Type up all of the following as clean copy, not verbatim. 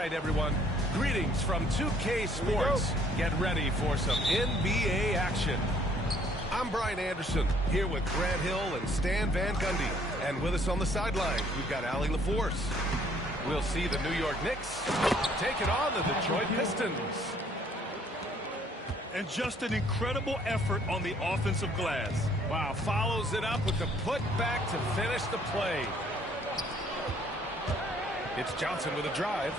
right, everyone. Greetings from 2K Sports. Get ready for some NBA action. I'm Brian Anderson, here with Grant Hill and Stan Van Gundy. And with us on the sideline, we've got Allie LaForce. We'll see the New York Knicks taking on the Detroit Pistons. And just an incredible effort on the offensive glass. Wow, follows it up with the putback to finish the play. It's Johnson with a drive.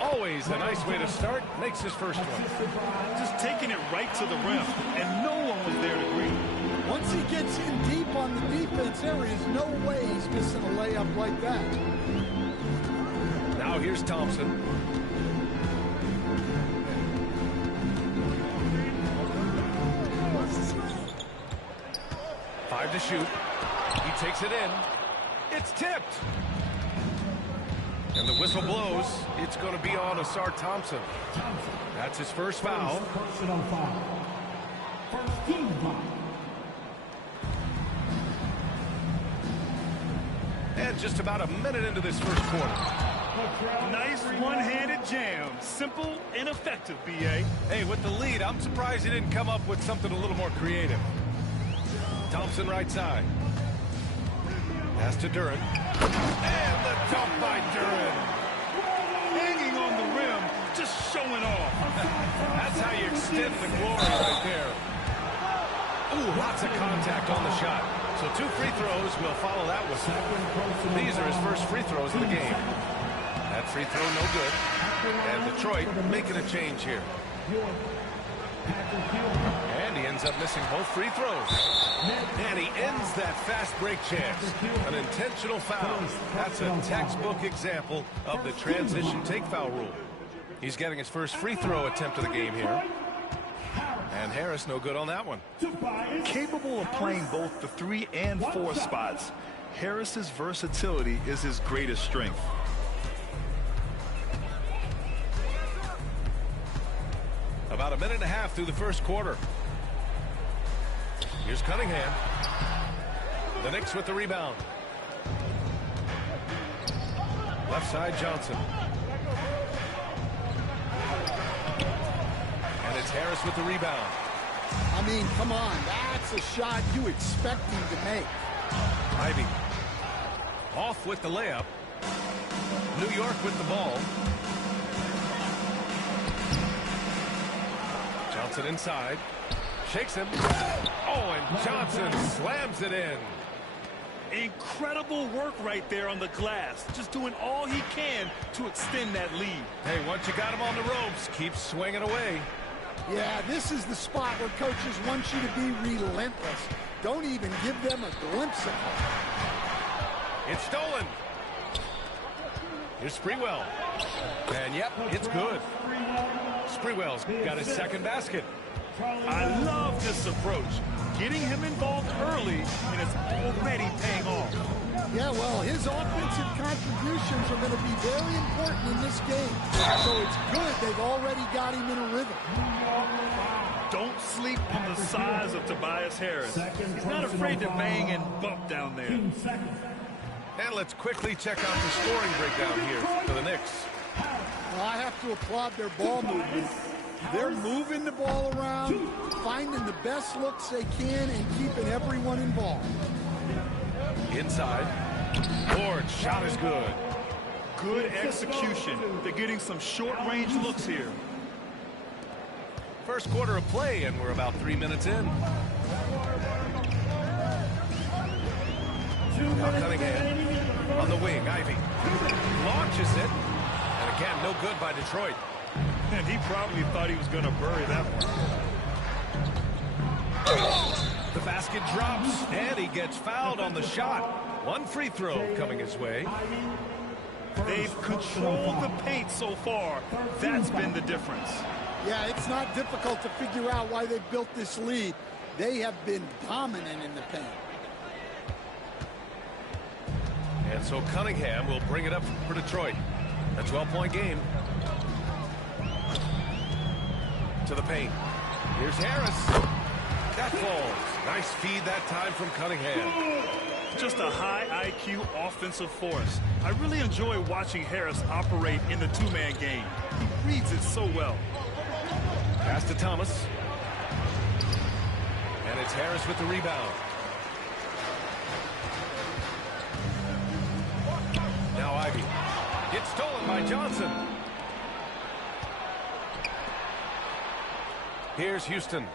Always a nice way to start. Makes his first one. Just taking it right to the rim, and no one was there to greet. Once he gets in deep on the defense, there is no way he's missing a layup like that. Now here's Thompson. Five to shoot. He takes it in. It's tipped. And the whistle blows. It's going to be on Asar Thompson. That's his first foul. Personal foul. First team foul. And just about a minute into this first quarter. Nice one-handed jam. Simple and effective, B.A. Hey, with the lead, I'm surprised he didn't come up with something a little more creative. Thompson right side. Pass to Duran. And the dunk by Duran. Hanging on the rim, just showing off. That's how you extend the glory right there. Ooh, lots of contact on the shot. So 2 free throws will follow that one. These are his first free throws of the game. That free throw no good. And Detroit making a change here. And he ends up missing both free throws. And he ends that fast break chance. An intentional foul. That's a textbook example of the transition take foul rule. He's getting his first free throw attempt of the game here. And Harris no good on that one. Capable of playing both the 3 and 4 spots, Harris's versatility is his greatest strength. About a minute and a half through the first quarter. Here's Cunningham. The Knicks with the rebound. Left side, Johnson. And it's Harris with the rebound. I mean, come on. That's a shot you expect him to make. Ivy. Off with the layup. New York with the ball. Johnson inside. Shakes him. Oh, and Johnson slams it in. Incredible work right there on the glass. Just doing all he can to extend that lead. Hey, once you got him on the ropes, keep swinging away. Yeah, this is the spot where coaches want you to be relentless. Don't even give them a glimpse of it. It's stolen. Here's Sprewell. And, yep, it's good. Sprewell's got his second basket. I love this approach. Getting him involved early, and it's already paying off. Yeah, well, his offensive contributions are going to be very important in this game. So it's good they've already got him in a rhythm. Don't sleep on the size of Tobias Harris. He's not afraid to bang and bump down there. And let's quickly check out the scoring breakdown here for the Knicks. Well, I have to applaud their ball movement. They're moving the ball around, finding the best looks they can, and keeping everyone involved. Inside. Ford's shot is good. Good execution. They're getting some short-range looks here. First quarter of play, and we're about 3 minutes in. Now Cunningham on the wing. Ivy launches it. And again, no good by Detroit. And he probably thought he was going to bury that one. The basket drops, and he gets fouled on the shot. One free throw coming his way. They've controlled the paint so far. That's been the difference. Yeah, it's not difficult to figure out why they built this lead. They have been dominant in the paint. And so Cunningham will bring it up for Detroit. A 12-point game. To the paint. Here's Harris. That falls. Nice feed that time from Cunningham. Just a high IQ offensive force. I really enjoy watching Harris operate in the two-man game. He reads it so well. Pass to Thomas. And it's Harris with the rebound. Now Ivy. It's stolen by Johnson. Here's Houston.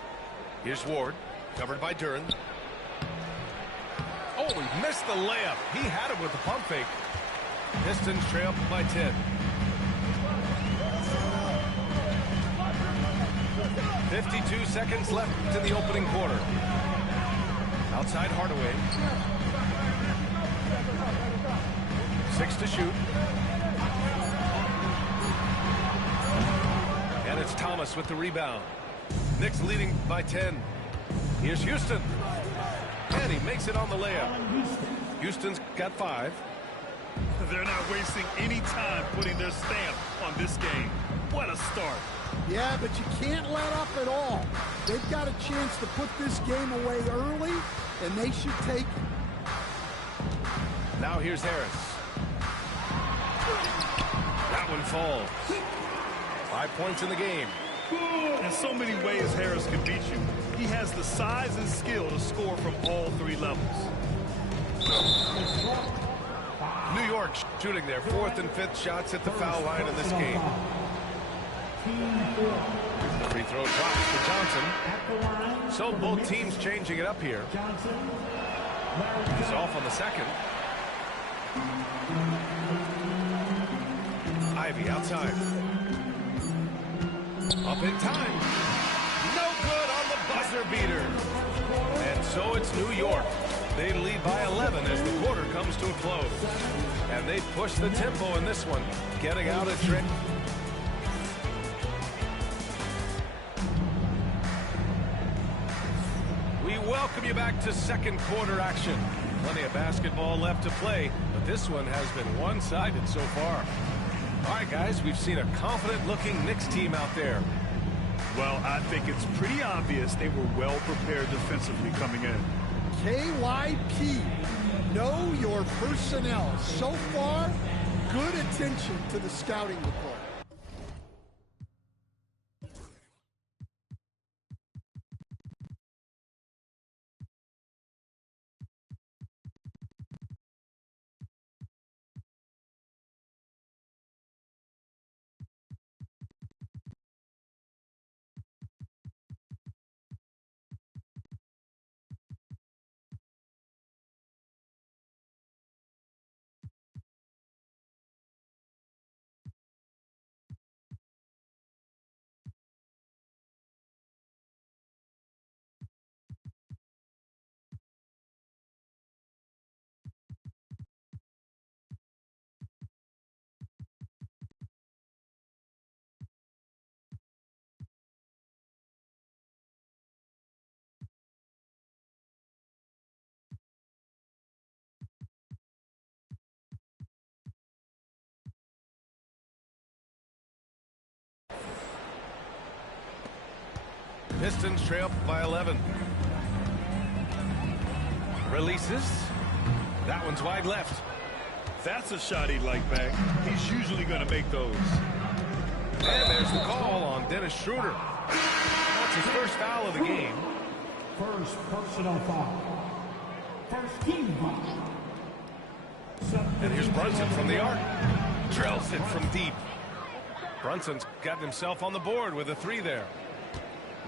Here's Ward. Covered by Duran. Oh, he missed the layup. He had it with the pump fake. Pistons trail by 10. 52 seconds left in the opening quarter. Outside Hardaway. 6 to shoot. And it's Thomas with the rebound. Knicks leading by 10. Here's Houston. And he makes it on the layup. Houston's got 5. They're not wasting any time putting their stamp on this game. What a start. Yeah, but you can't let up at all. They've got a chance to put this game away early, and they should take it. Now here's Harris. That one falls. 5 points in the game. In so many ways, Harris can beat you. He has the size and skill to score from all 3 levels. New York shooting their 4th and 5th shots at the foul line in this game. The free throw drops for Johnson. So both teams changing it up here. He's off on the second. Ivy outside. Up in time. No good on the buzzer beater. And so it's New York. They lead by 11 as the quarter comes to a close. And they push the tempo in this one, getting out a trick. We welcome you back to second quarter action. Plenty of basketball left to play, but this one has been one-sided so far. All right, guys, we've seen a confident-looking Knicks team out there. Well, I think it's pretty obvious they were well prepared defensively coming in. KYP, know your personnel. So far, good attention to the scouting report. Pistons trail by 11. Releases. That one's wide left. That's a shot he'd like back. He's usually going to make those. And there's the call on Dennis Schroeder. That's his first foul of the game. First personal foul. First team foul. And here's Brunson from the arc. Drills it from deep. Brunson's got himself on the board with a 3 there.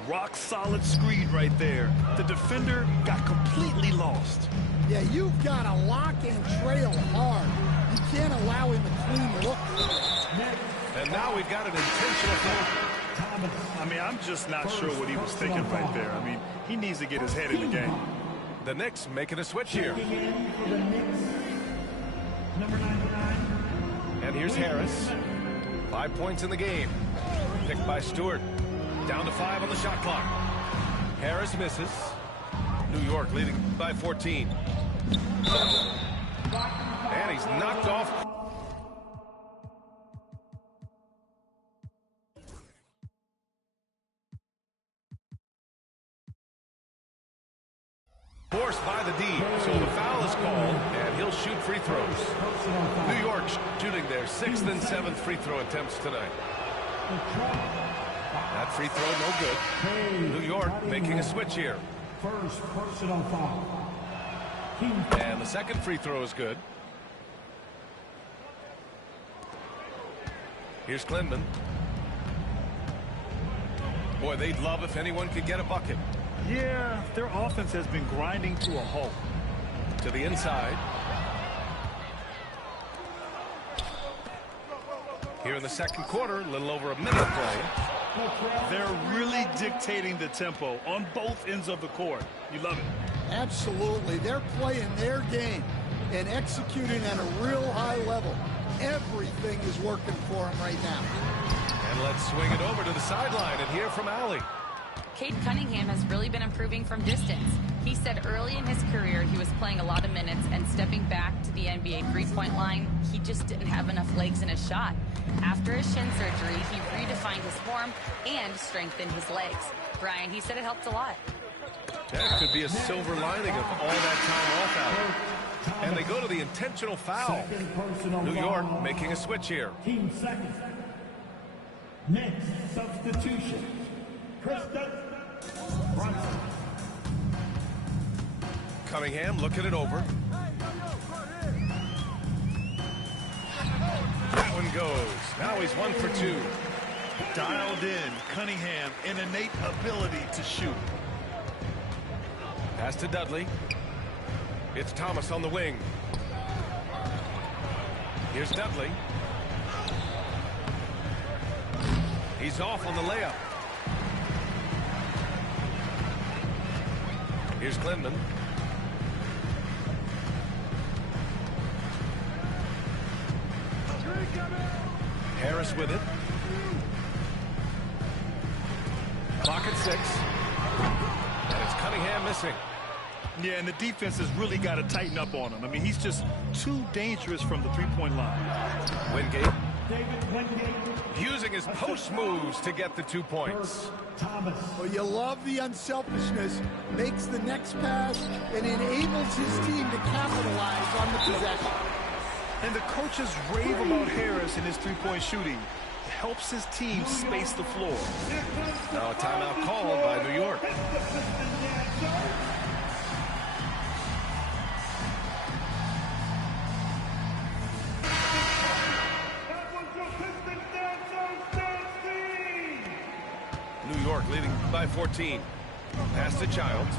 Rock solid screen right there. The defender got completely lost. Yeah, you've got to lock and trail hard. You can't allow him a clean look. And now we've got an intentional foul. I mean, I'm just not sure what he was thinking right there. I mean, he needs to get his head in the game. The Knicks making a switch here. Number 99. And here's Harris. 5 points in the game. Picked by Stewart. Down to 5 on the shot clock. Harris misses. New York leading by 14. And he's knocked off. forced by the D. So the foul is called, and he'll shoot free throws. New York shooting their 6th and 7th free throw attempts tonight. That free throw no good. New York making a switch here. First personal foul. And the second free throw is good. Here's Klinman. Boy, they'd love if anyone could get a bucket. Yeah, their offense has been grinding to a halt. To the inside. Here in the second quarter, a little over a minute of play. They're really dictating the tempo on both ends of the court. You love it. Absolutely. They're playing their game and executing at a real high level. Everything is working for them right now. And let's swing it over to the sideline and hear from Allie. Cade Cunningham has really been improving from distance. He said early in his career he was playing a lot of minutes, and stepping back to the NBA three-point line, he just didn't have enough legs in his shot. After his shin surgery, he redefined his form and strengthened his legs. Brian, he said it helped a lot. That could be a silver lining of all that time off out. And they go to the intentional foul. New York making a switch here. Team second. Next substitution. Kristen Brunson. Cunningham looking it over. That one goes. Now he's 1 for 2. Dialed in. Cunningham, an innate ability to shoot. Pass to Dudley. It's Thomas on the wing. Here's Dudley. He's off on the layup. Here's Klinman. Harris with it. Clock at 6. And it's Cunningham missing. Yeah, and the defense has really got to tighten up on him. I mean, he's just too dangerous from the three-point line. Wingate. David Wingate. Using his post moves to get the 2 points. Thomas. Well, you love the unselfishness, makes the next pass, and enables his team to capitalize on the possession. And the coaches rave about Harris and his three-point shooting. It helps his team space the floor. Now a timeout called by New York. New York leading by 14. Pass to Childs.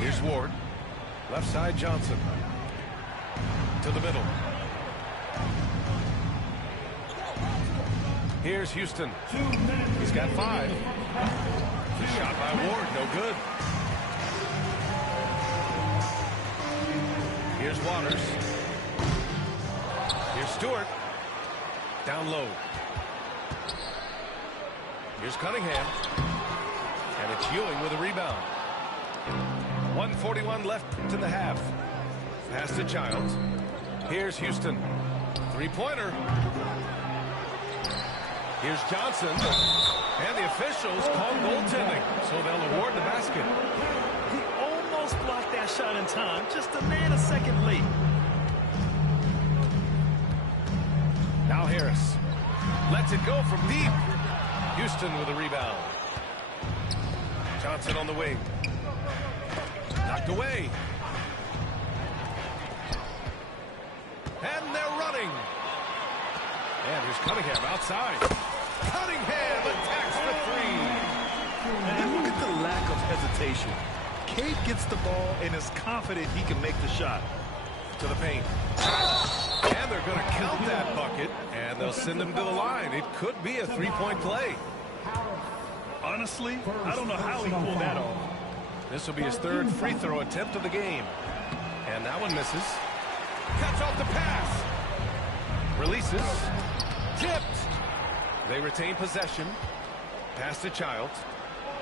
Here's Ward. Left side Johnson. To the middle. Here's Houston. He's got 5. The shot by Ward, no good. Here's Waters. Here's Stewart. Down low. Here's Cunningham. And it's Ewing with a rebound. 1:41 left to the half. Pass to Childs. Here's Houston. Three-pointer. Here's Johnson. And the officials call goaltending, so they'll award the basket. He almost blocked that shot in time, just a nanosecond late. Now Harris lets it go from deep. Houston with a rebound. Johnson on the wing. Knocked away. And they're running. And here's Cunningham outside. Cunningham attacks for 3. And look at the lack of hesitation. Cade gets the ball and is confident he can make the shot. To the paint. And they're going to count that bucket, and they'll send him to the line. It could be a 3-point play. Honestly, I don't know how he pulled that off. This will be his 3rd free throw attempt of the game. And that one misses. Cuts off the pass. Releases. Tipped. They retain possession. Pass to Childs.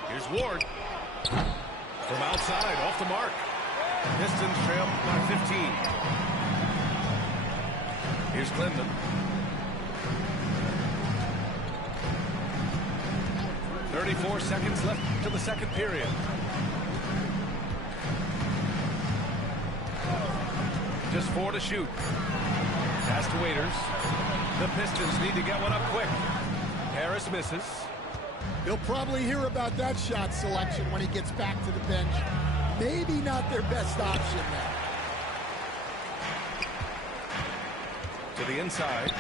Here's Ward. From outside, off the mark. Pistons trail by 15. Here's Klinman. 34 seconds left to the second period. Just 4 to shoot. Pass to Waiters. The Pistons need to get one up quick. Harris misses. He'll probably hear about that shot selection when he gets back to the bench. Maybe not their best option there. To the inside.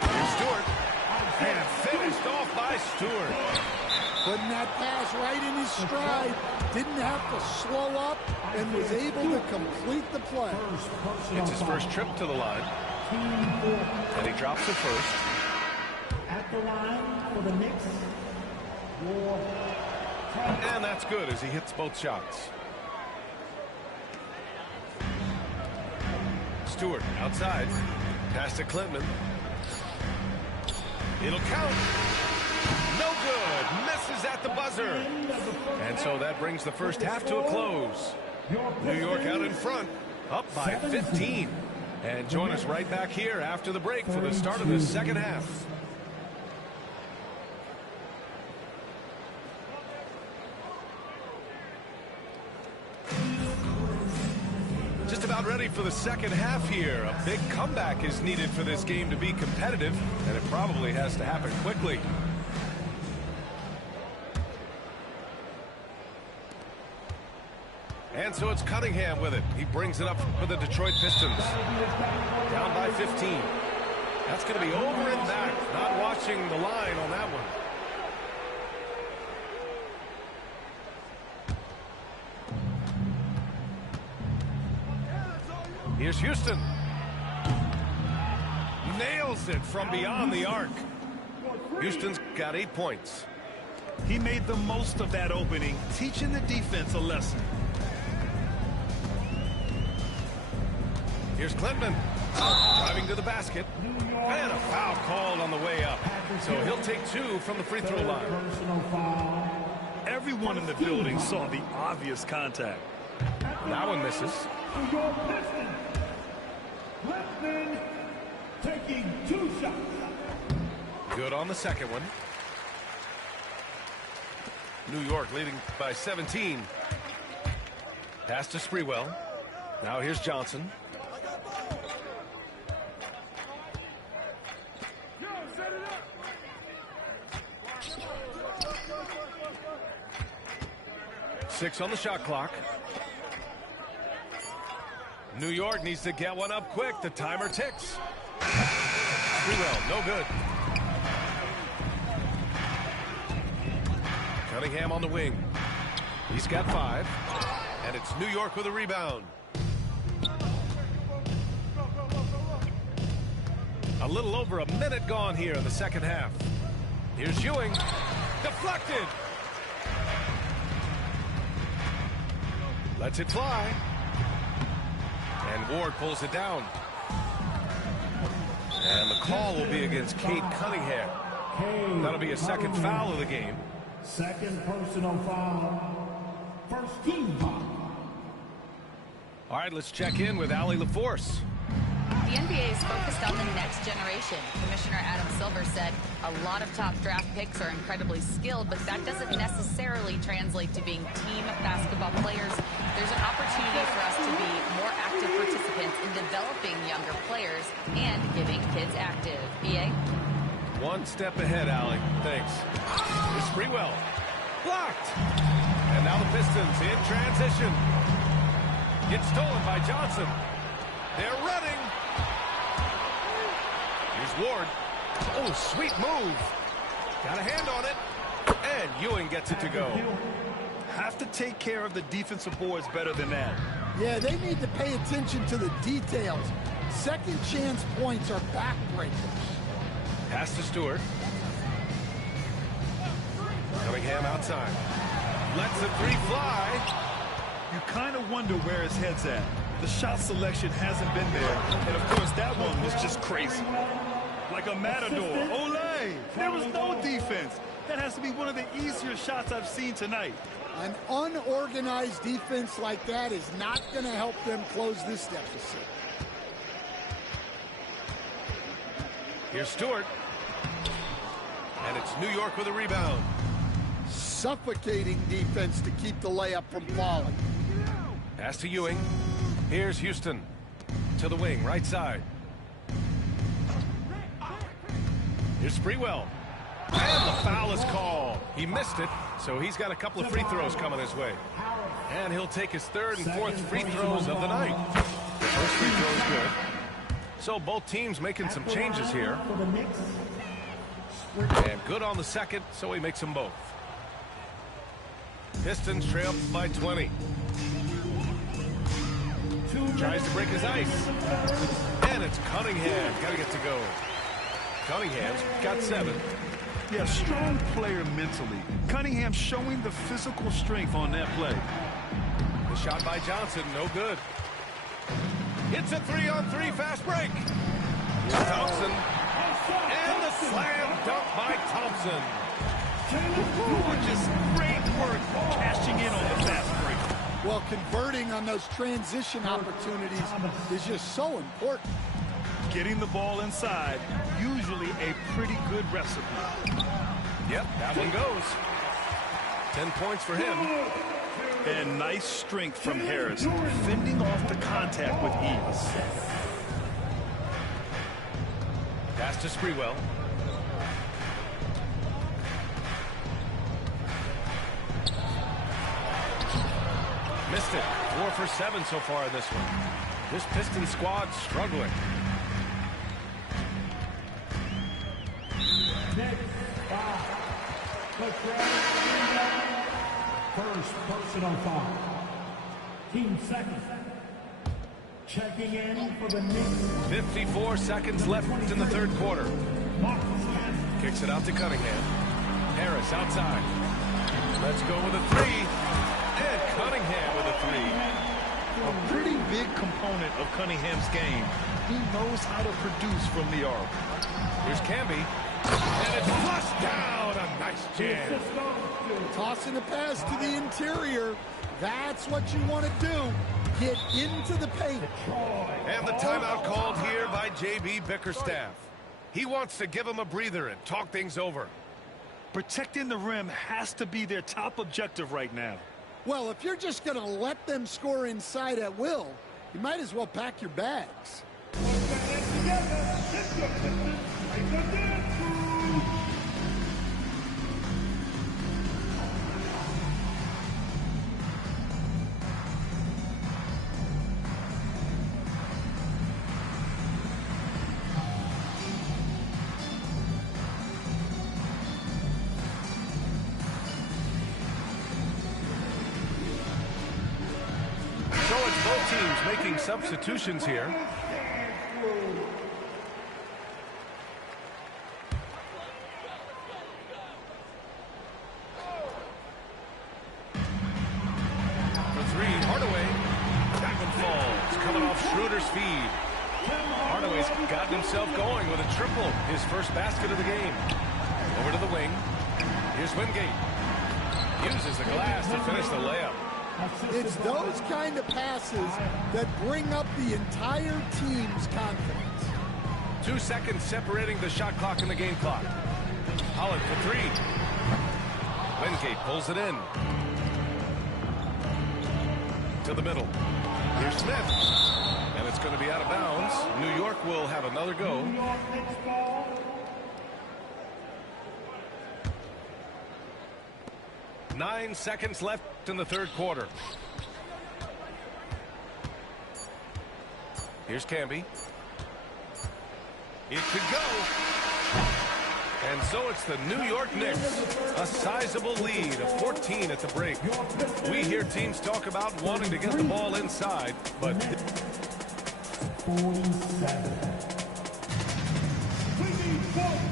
Here's Stewart. And finished off by Stewart. Putting that pass right in his stride. Didn't have to slow up and was able to complete the play. It's his first trip to the line. And he drops it first. At the line for the Knicks. And that's good as he hits both shots. Stewart outside. Pass to Clinton. It'll count. No good. Misses at the buzzer. And so that brings the first half to a close. New York out in front, up by 15. And join us right back here after the break for the start of the second half. Just about ready for the second half here. A big comeback is needed for this game to be competitive, and it probably has to happen quickly. And so it's Cunningham with it. He brings it up for the Detroit Pistons. Down by 15. That's going to be over and back. Not watching the line on that one. Here's Houston. Nails it from beyond the arc. Houston's got 8 points. He made the most of that opening, teaching the defense a lesson. Here's Clinton. Driving to the basket. And a foul called on the way up. So he'll take 2 from the free throw line. Everyone in the building saw the obvious contact. That one misses. Clinton taking 2 shots. Good on the second one. New York leading by 17. Pass to Sprewell. Now here's Johnson. Six on the shot clock. New York needs to get one up quick. The timer ticks. Sprewell, no good. Cunningham on the wing. He's got 5. And it's New York with a rebound. A little over a minute gone here in the second half. Here's Ewing. Deflected. Lets it fly. And Ward pulls it down. And the call will be against Cade Cunningham. That'll be a second foul of the game. Second personal foul. First team foul. All right, let's check in with Allie LaForce. The NBA is focused on the next generation. Commissioner Adam Silver said a lot of top draft picks are incredibly skilled, but that doesn't necessarily translate to being team basketball players. There's an opportunity for us to be more active participants in developing younger players and getting kids active. EA? One step ahead, Allie. Thanks. Here's Sprewell. Blocked. And now the Pistons in transition. Gets stolen by Johnson. They're running. Here's Ward. Oh, sweet move. Got a hand on it. And Ewing gets it to go. Have to take care of the defensive boards better than that. Yeah, they need to pay attention to the details. Second chance points are backbreakers. Pass to Stewart. Cunningham outside. Lets the 3 fly. You kind of wonder where his head's at. The shot selection hasn't been there. And, of course, that one was just crazy. Like a matador. Olay! There was no defense. That has to be one of the easier shots I've seen tonight. An unorganized defense like that is not going to help them close this deficit. Here's Stewart. And it's New York with a rebound. Suffocating defense to keep the layup from falling. Pass to Ewing. Here's Houston. To the wing, right side. Here's Sprewell. And the foul is called. He missed it, so he's got a couple of free throws coming his way. And he'll take his third and fourth free throws of the night. The first free throw is good. So both teams making some changes here. And good on the second, so he makes them both. Pistons trail by 20. Tries to break his ice. And it's Cunningham. Got to get to go. Cunningham's got 7. Yeah, strong player mentally. Cunningham showing the physical strength on that play. The shot by Johnson, no good. It's a 3-on-3 fast break. Here's Thompson. And the slam dunk by Thompson. Just great work cashing in on the fast break. Well, converting on those transition opportunities is just so important. Getting the ball inside, usually a pretty good recipe. Yep, that one goes. 10 points for him. And nice strength from Harris, fending off the contact with ease. Pass to Sprewell. Missed it. 4 for 7 so far in this one. This Pistons squad struggling. First personal foul. Team second. Checking in for the Knicks. 54 seconds left in the third quarter. Kicks it out to Cunningham. Harris outside. Let's go with a 3. And Cunningham with a 3. A pretty big component of Cunningham's game. He knows how to produce from the arc. Here's Camby. And it's flushed down. A nice jam. Tossing a pass to the interior. That's what you want to do. Get into the paint. And the timeout called here by J.B. Bickerstaff. He wants to give him a breather and talk things over. Protecting the rim has to be their top objective right now. Well, if you're just going to let them score inside at will, you might as well pack your bags. Teams making substitutions here. For 3, Hardaway. That one falls. Coming off Schroeder's feed. Hardaway's gotten himself going with a triple. His first basket of the game. Over to the wing. Here's Wingate. Uses the glass to finish the layup. It's those kind of passes that bring up the entire team's confidence. 2 seconds separating the shot clock and the game clock. Holland for 3. Wingate pulls it in. To the middle. Here's Smith. And it's going to be out of bounds. New York will have another go. 9 seconds left in the third quarter. Here's Camby. It could go. And so it's the New York Knicks. A sizable lead of 14 at the break. We hear teams talk about wanting to get the ball inside, but... 47.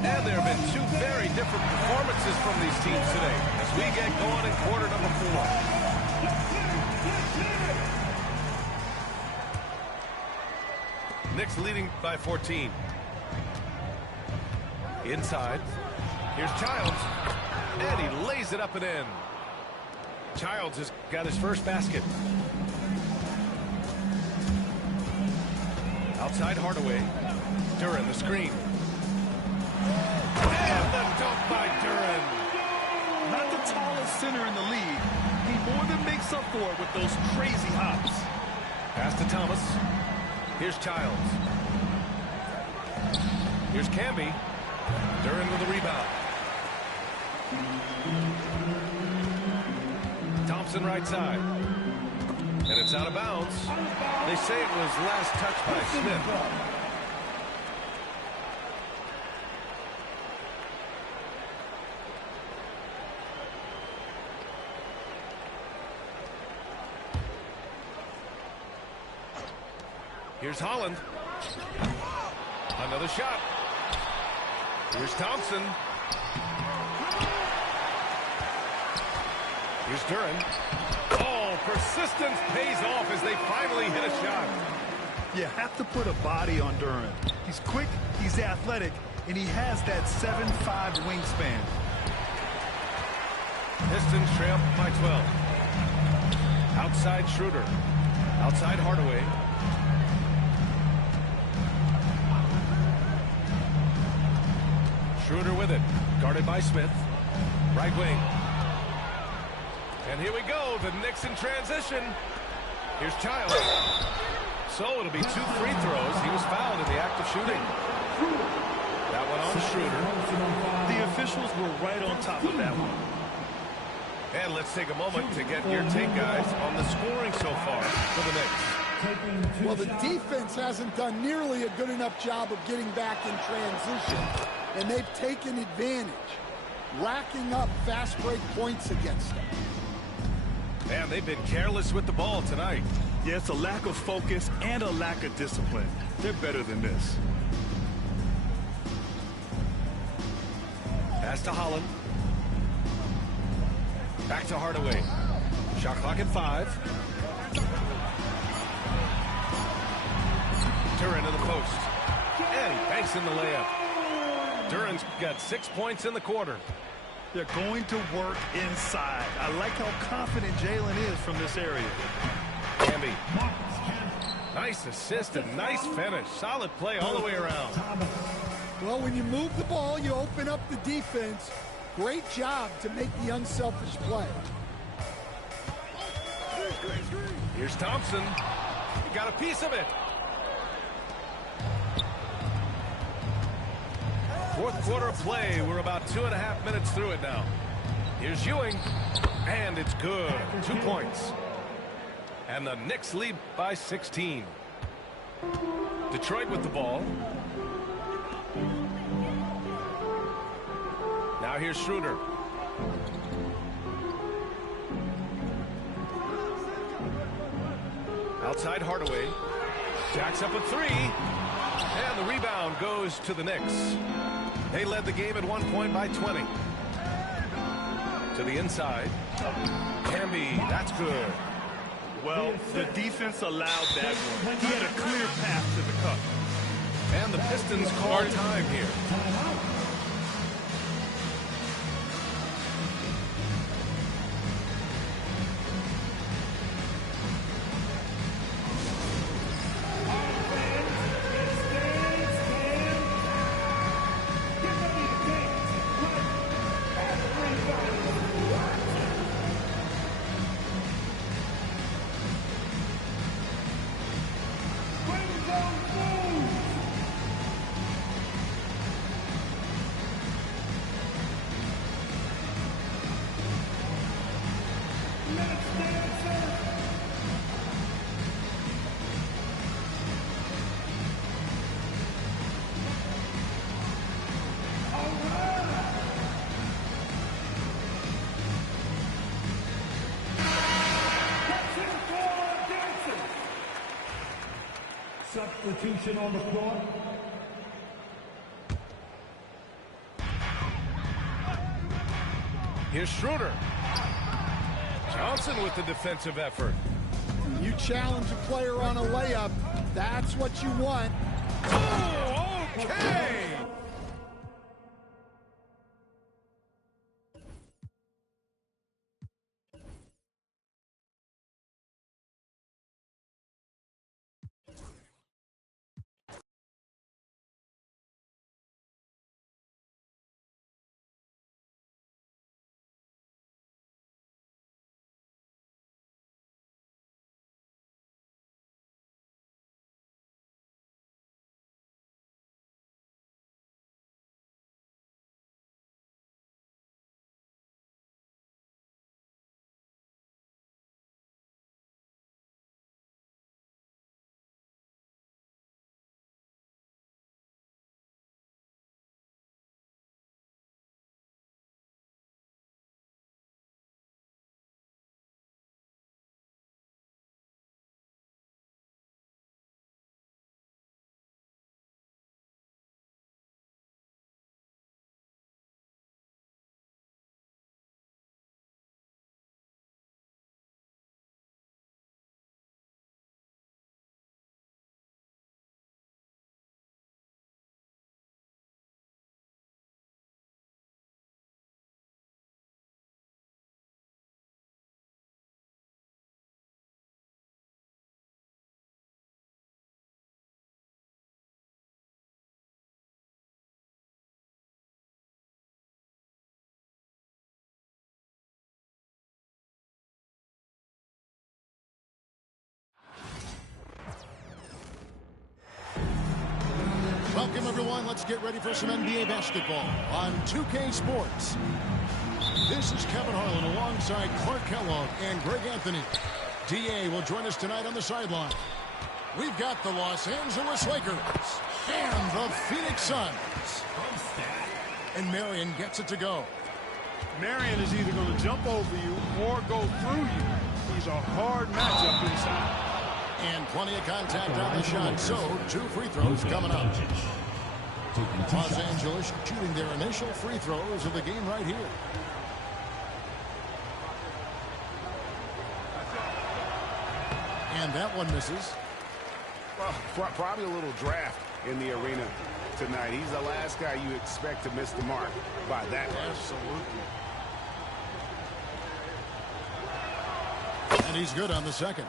And there have been 2 very different performances from these teams today as we get going in quarter number 4. Knicks leading by 14. Inside. Here's Childs. And he lays it up and in. Childs has got his first basket. Outside Hardaway. Duran the screen. And the dunk by Duran. Not the tallest center in the league. He more than makes up for it with those crazy hops. Pass to Thomas. Here's Childs. Here's Camby. Duran with the rebound. Thompson right side. And it's out of bounds. They say it was last touched by Smith. Here's Holland. Another shot. Here's Thompson. Here's Duran. Oh, persistence pays off as they finally hit a shot. You have to put a body on Duran. He's quick, he's athletic, and he has that 7'5" wingspan. Pistons trail by 12. Outside Schroeder. Outside Hardaway. Schroeder with it. Guarded by Smith. Right wing. And here we go. The Knicks in transition. Here's Childs. So it'll be 2 free throws. He was fouled in the act of shooting. That one on Schroeder. The officials were right on top of that one. And let's take a moment to get your take, guys, on the scoring so far for the Knicks. Well, the defense hasn't done nearly a good enough job of getting back in transition, and they've taken advantage, racking up fast break points against them. Man, they've been careless with the ball tonight. Yeah, it's a lack of focus and a lack of discipline. They're better than this. Pass to Holland. Back to Hardaway. Shot clock at 5. Duran to the post. And he banks in the layup. Duran's got 6 points in the quarter. They're going to work inside. I like how confident Jalen is from this area. Camby. Nice assist and nice finish. Solid play all the way around. Well, when you move the ball, you open up the defense. Great job to make the unselfish play. Here's Thompson. He got a piece of it. Fourth quarter of play. We're about 2.5 minutes through it now. Here's Ewing. And it's good. 2 points. And the Knicks lead by 16. Detroit with the ball. Now here's Schroeder. Outside Hardaway. Jacks up a 3. And the rebound goes to the Knicks. They led the game at one point by 20. To the inside. Camby, that's good. Well, the defense allowed that one. He had a clear path to the cup. And the Pistons call time here. Substitution on the floor. Here's Schroeder. Johnson with the defensive effort. When you challenge a player on a layup, that's what you want. Oh, okay. let's get ready for some NBA basketball on 2K Sports. This is Kevin Harlan alongside Clark Kellogg and Greg Anthony. DA will join us tonight on the sideline. We've got the Los Angeles Lakers and the Phoenix Suns. And Marion gets it to go. Marion is either going to jump over you or go through you. He's a hard matchup inside. And plenty of contact on the shot, so 2 free throws coming up. Los Angeles shooting their initial free throws of the game right here. And that one misses. Well, probably a little draft in the arena tonight. He's the last guy you expect to miss the mark by that much. Absolutely. And he's good on the second.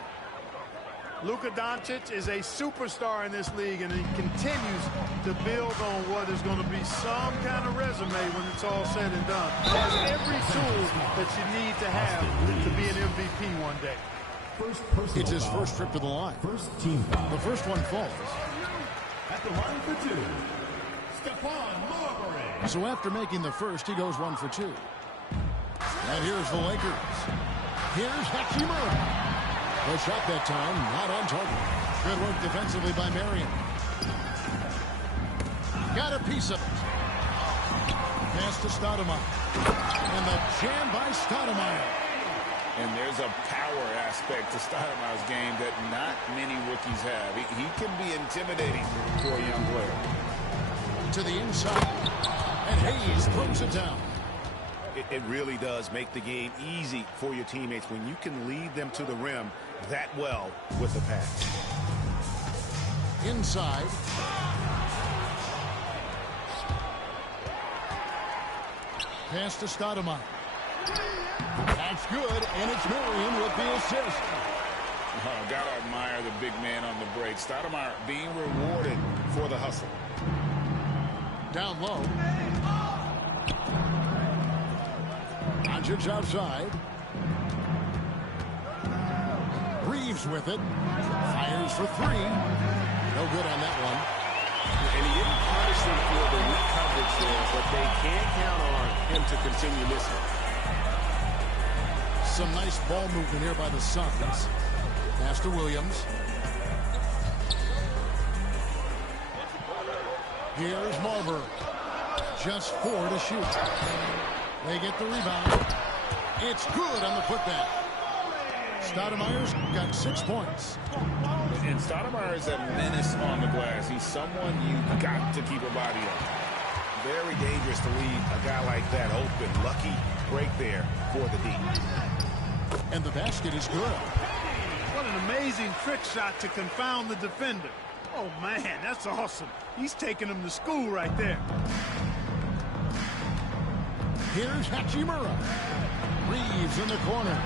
Luka Doncic is a superstar in this league, and he continues to build on what is going to be some kind of resume when it's all said and done. He has every tool that you need to have to be an MVP one day. It's his first trip to the line. First team foul. The first one falls. At the line for 2, Stephon Marbury. So after making the first, he goes 1 for 2. And here's the Lakers. Here's Hachimura. The shot that time, not on target. Good work defensively by Marion. Got a piece of it. Pass to Stoudemire. And the jam by Stoudemire. And there's a power aspect to Stoudemire's game that not many rookies have. He can be intimidating for a young player. To the inside. And Hayes throws it down. It really does make the game easy for your teammates when you can lead them to the rim that well with a pass. Inside. Pass to Stoudemire. That's good, and it's Marion with the assist. Oh, gotta admire the big man on the break. Stoudemire being rewarded for the hustle. Down low. Doncic outside. Reeves with it. Fires for 3. No good on that one. And he didn't punish them for the weak coverage there, but they can't count on him to continue missing. Some nice ball movement here by the Suns. Pass to Williams. Here's Marbury. Just 4 to shoot. They get the rebound. It's good on the putback. Stoudemire's got 6 points. And Stoudemire is a menace on the glass. He's someone you got to keep a body on. Very dangerous to leave a guy like that open. Lucky break there for the D. And the basket is good. What an amazing trick shot to confound the defender. Oh, man, that's awesome. He's taking him to school right there. Here's Hachimura. Reeves in the corner.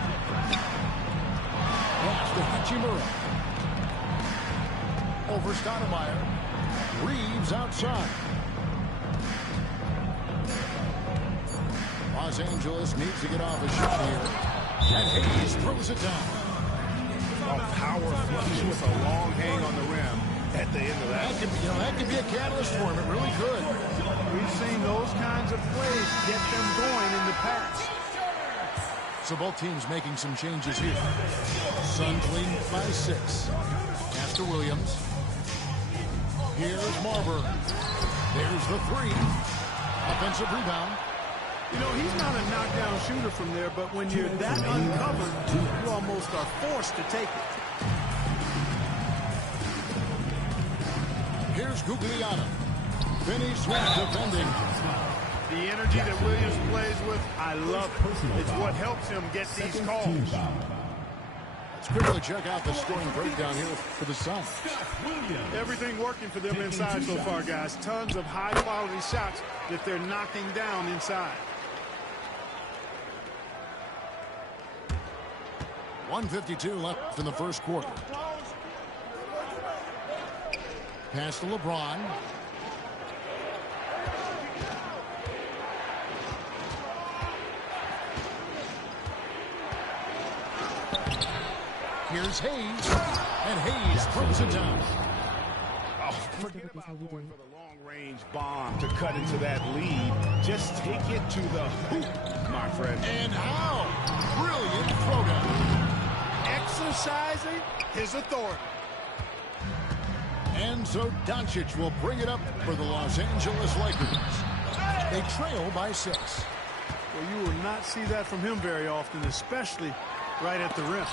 Pass to Hachimura. Over Stoudemire. Reeves outside. Los Angeles needs to get off a shot here. And Hayes throws it down. A power flush with a long hang on the rim at the end of that. That could be a catalyst for him. It really could. We've seen those kinds of plays get them going in the past. So both teams making some changes here. Suns leading by 6. Pass to Williams. Here's Marbury. There's the 3. Offensive rebound. You know, he's not a knockdown shooter from there, but when you're that uncovered, you almost are forced to take it. Here's Guglielmo. Finney Swift defending. The energy that Williams plays with, I love it. It's what helps him get these calls. Let's quickly check out the scoring breakdown here for the Suns. Everything working for them inside so far, guys. Tons of high-quality shots that they're knocking down inside. 1:52 left in the first quarter. Pass to LeBron. Here's Hayes. And Hayes throws it down. Oh, forget about going for the long Range bomb to cut into that lead. Just take it to the hoop, my friend. And how brilliant throwdown. Exercising his authority. And so Doncic will bring it up for the Los Angeles Lakers. They trail by 6. Well, you will not see that from him very often, especially right at the rim.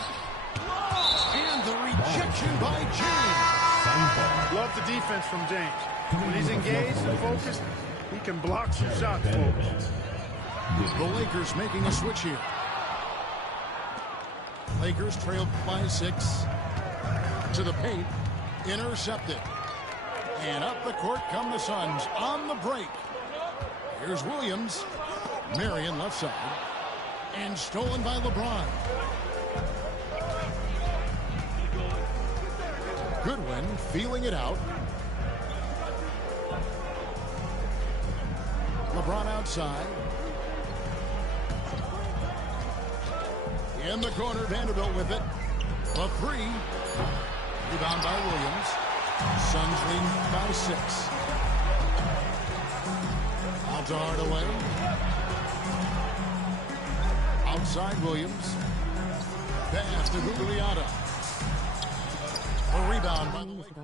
And the rejection by James. Love the defense from James. When he's engaged and focused, he can block some shots, folks. The Lakers making a switch here. Lakers trail by 6. To the paint. Intercepted. And up the court come the Suns on the break. Here's Williams. Marion left side. And stolen by LeBron. Goodwin feeling it out. LeBron outside. In the corner, Vanderbilt with it. A 3. Rebound by Williams. Suns lead by 6. Out to Hardaway. Outside Williams. Pass to Gugliotta. A rebound by the Lakers.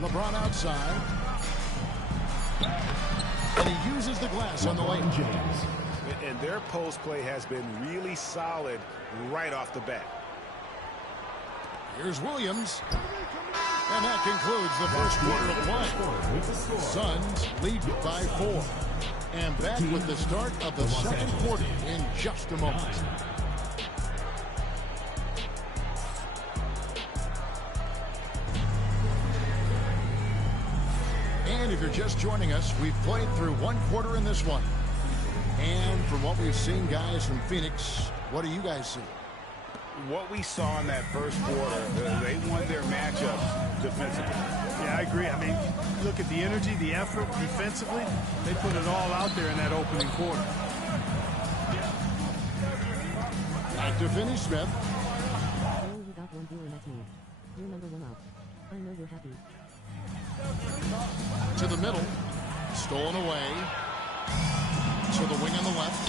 LeBron outside. And he uses the glass on the lane. And their post play has been really solid right off the bat. Here's Williams. And that concludes the first quarter of play. Suns lead by 4. And back with the start of the second quarter in just a moment. And if you're just joining us, we've played through one quarter in this one. And from what we've seen, guys, from Phoenix, what do you guys see? What we saw in that first quarter, they won their matchups defensively. Yeah, I agree. I mean, look at the energy, the effort defensively. They put it all out there in that opening quarter. Back to Finney Smith. You got 1-0 in that team. You're number 1 up. I know you're happy. To the middle. Stolen away. To the wing on the left.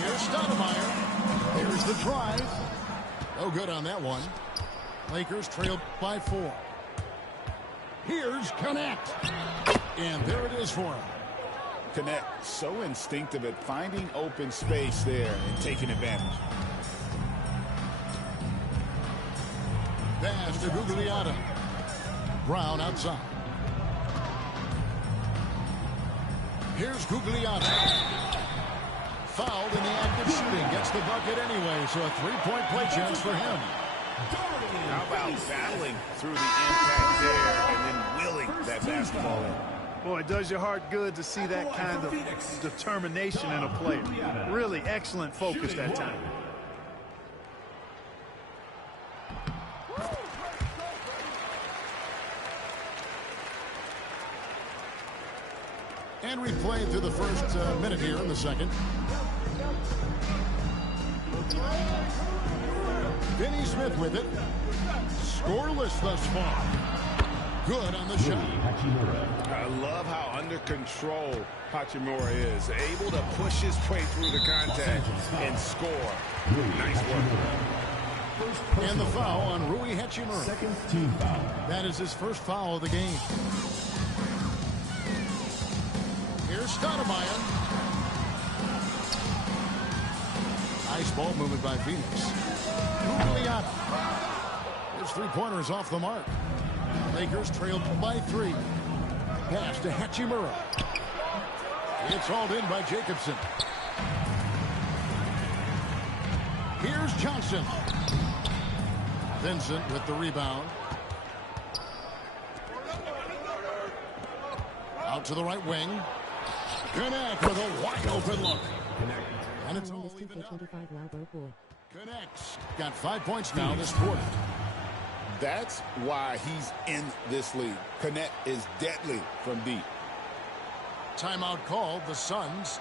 Here's Stoudemire. Here's the drive. No good on that one. Lakers trailed by 4. Here's Connect. And there it is for him. Connect, so instinctive at finding open space there and taking advantage. Pass to Gugliotta. Brown outside. Here's Gugliotta. Fouled in the act of shooting. Gets the bucket anyway, so a 3-point play chance for him. How about battling through the impact there and then willing that basketball in? Boy, it does your heart good to see that kind of determination in a player. Really excellent focus that time. And we played through the first minute here in the second. Finney Smith with it. Scoreless thus far. Good on the shot. I love how under control Hachimura is. Able to push his way through the contact and score. Nice work. And the foul on Rui Hachimura. Second team foul. That is his first foul of the game. Here's Stoudemire. Nice ball movement by Phoenix. Gugliotta. His three-pointer is off the mark. Lakers trailed by 3. Pass to Hachimura. It's hauled in by Jacobson. Here's Johnson. Vincent with the rebound. Out to the right wing. Connect with a wide open look. And it's all even up. 2K25 Boy. Connects. Got 5 points now this quarter. That's why he's in this league. Connect is deadly from deep. Timeout called. The Suns.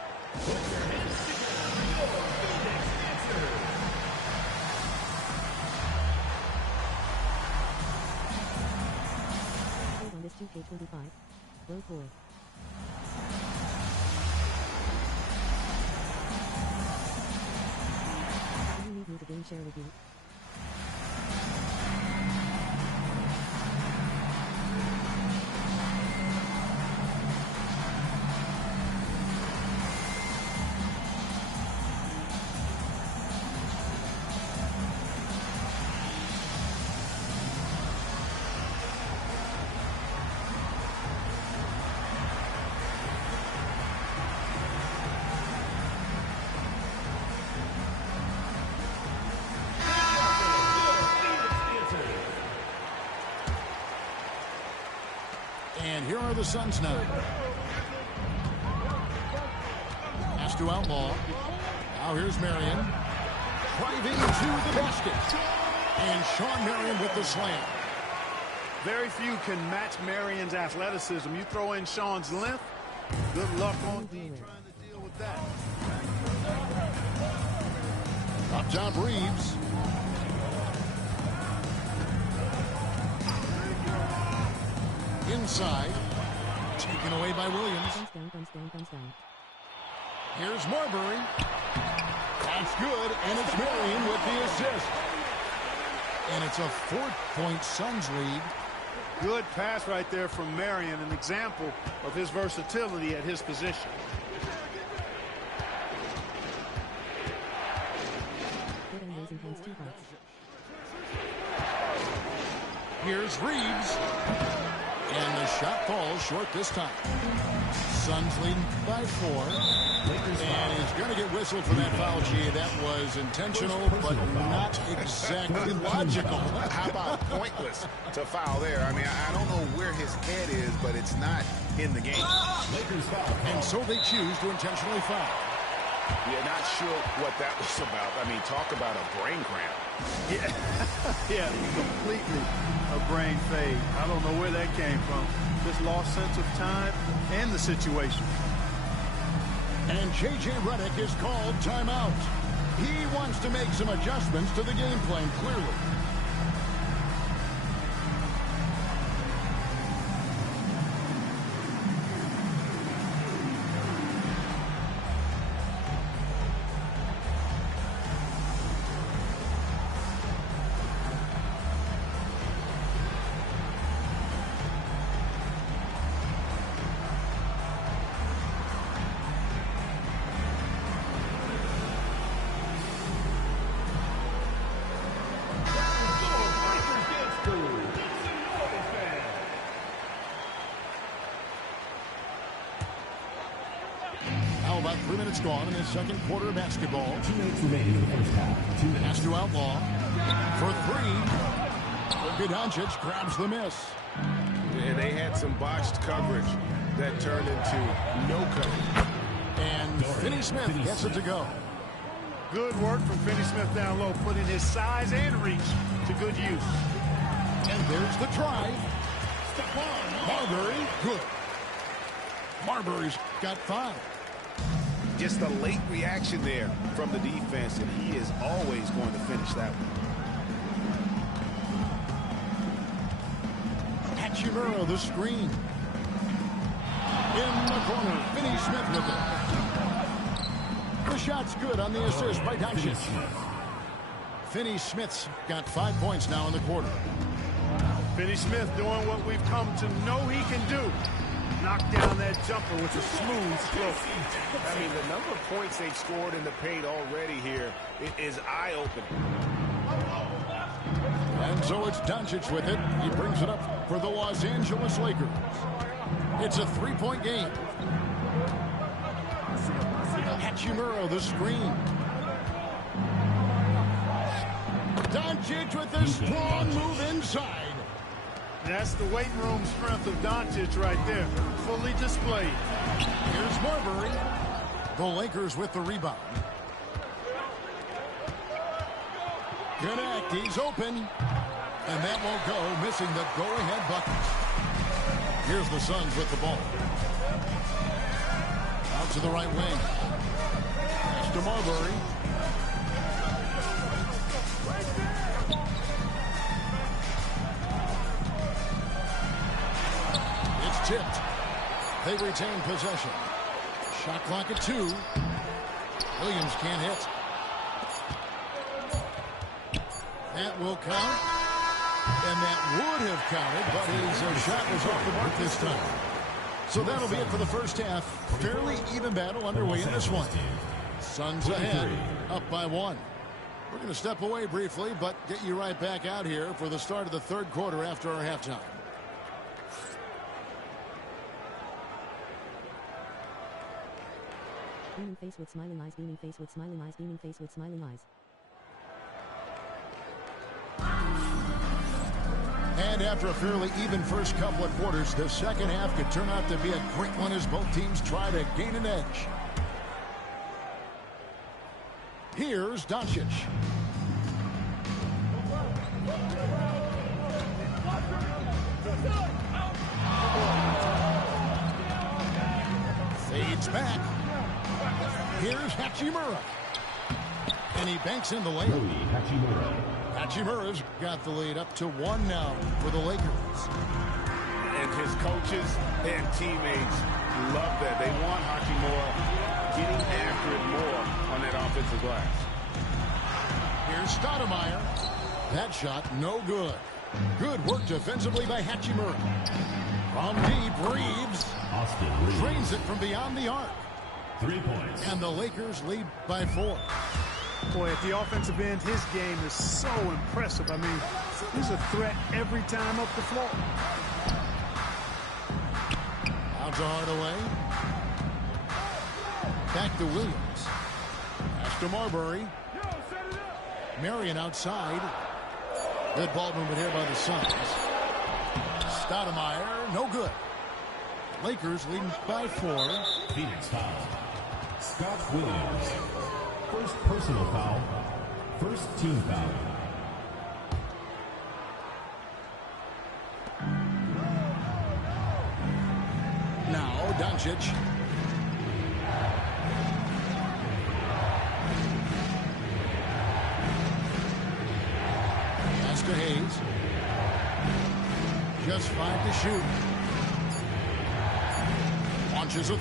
NBA2k25 Pro 4. Do you need me to game share with you? And here are the Suns now. Has to outlaw. Now here's Marion. Driving to the basket. And Sean Marion with the slam. Very few can match Marion's athleticism. You throw in Sean's length, good luck on D trying to deal with that. Up top, Reeves. Inside. Taken away by Williams. Comes down. Here's Marbury. That's good, and it's Marion with the assist. And it's a 4-point Suns lead. Good pass right there from Marion, an example of his versatility at his position. Getting raising hands 2 points. Here's Reeves. And the shot falls short this time. Suns leading by 4. And he's going to get whistled for that foul, G. That was intentional, but not exactly logical. How about pointless to foul there? I mean, I don't know where his head is, but it's not in the game. And so they choose to intentionally foul. Yeah, not sure what that was about. I mean, talk about a brain cramp. Yeah, completely a brain fade. I don't know where that came from. Just lost sense of time and the situation. And J.J. Redick is called timeout. He wants to make some adjustments to the game plan, clearly. About 3 minutes gone in the second quarter of basketball. Teammates remaining in the first half. 2 minutes. Has to outlaw. For 3. Doncic grabs the miss. And they had some botched coverage that turned into no coverage. And Finney-Smith gets it to go. Good work from Finney-Smith down low, putting his size and reach to good use. And there's the try. Marbury, good. Marbury's got 5. Just a late reaction there from the defense, and he is always going to finish that one. Hachimura, the screen. In the corner, Finney-Smith with it. The shot's good on the assist by Doncic. Finney-Smith's got 5 points now in the quarter. Finney-Smith doing what we've come to know he can do. Knock down that jumper with a smooth stroke. I mean, the number of points they've scored in the paint already here is eye-opening. And so it's Doncic with it. He brings it up for the Los Angeles Lakers. It's a 3-point game. Hachimura, the screen. Doncic with a strong move inside. That's the weight room strength of Doncic right there, fully displayed. Here's Marbury. The Lakers with the rebound. Connect, he's open. And that won't go, missing the go-ahead bucket. Here's the Suns with the ball. Out to the right wing. Pass to Marbury. tipped. They retain possession. Shot clock at 2. Williams can't hit. That will count. And that would have counted, but his shot was off the mark this time. So that'll be it for the first half. Fairly even battle underway in this one. Suns ahead, up by 1. We're going to step away briefly, but get you right back out here for the start of the third quarter after our halftime. Beaming face with smiling eyes, beaming face with smiling eyes, beaming face with smiling eyes. And after a fairly even first couple of quarters, the second half could turn out to be a great one as both teams try to gain an edge. Here's Doncic. Fades back. Here's Hachimura. And he banks in the lane. Hachimura's got the lead up to 1 now for the Lakers. And his coaches and teammates love that. They want Hachimura getting after it more on that offensive glass. Here's Stoudemire. That shot no good. Good work defensively by Hachimura. From deep, Reeves drains it from beyond the arc. 3 points. And the Lakers lead by 4. Boy, at the offensive end, his game is so impressive. I mean, he's a threat every time up the floor. Out to Hardaway. Back to Williams. Pass to Marbury. Marion outside. Good ball movement here by the Suns. Stoudemire, no good. Lakers leading by 4. Phoenix foul. Scott Williams. First personal foul. First team foul. Now Doncic. Pass to Hayes. Just 5 to shoot. Launches a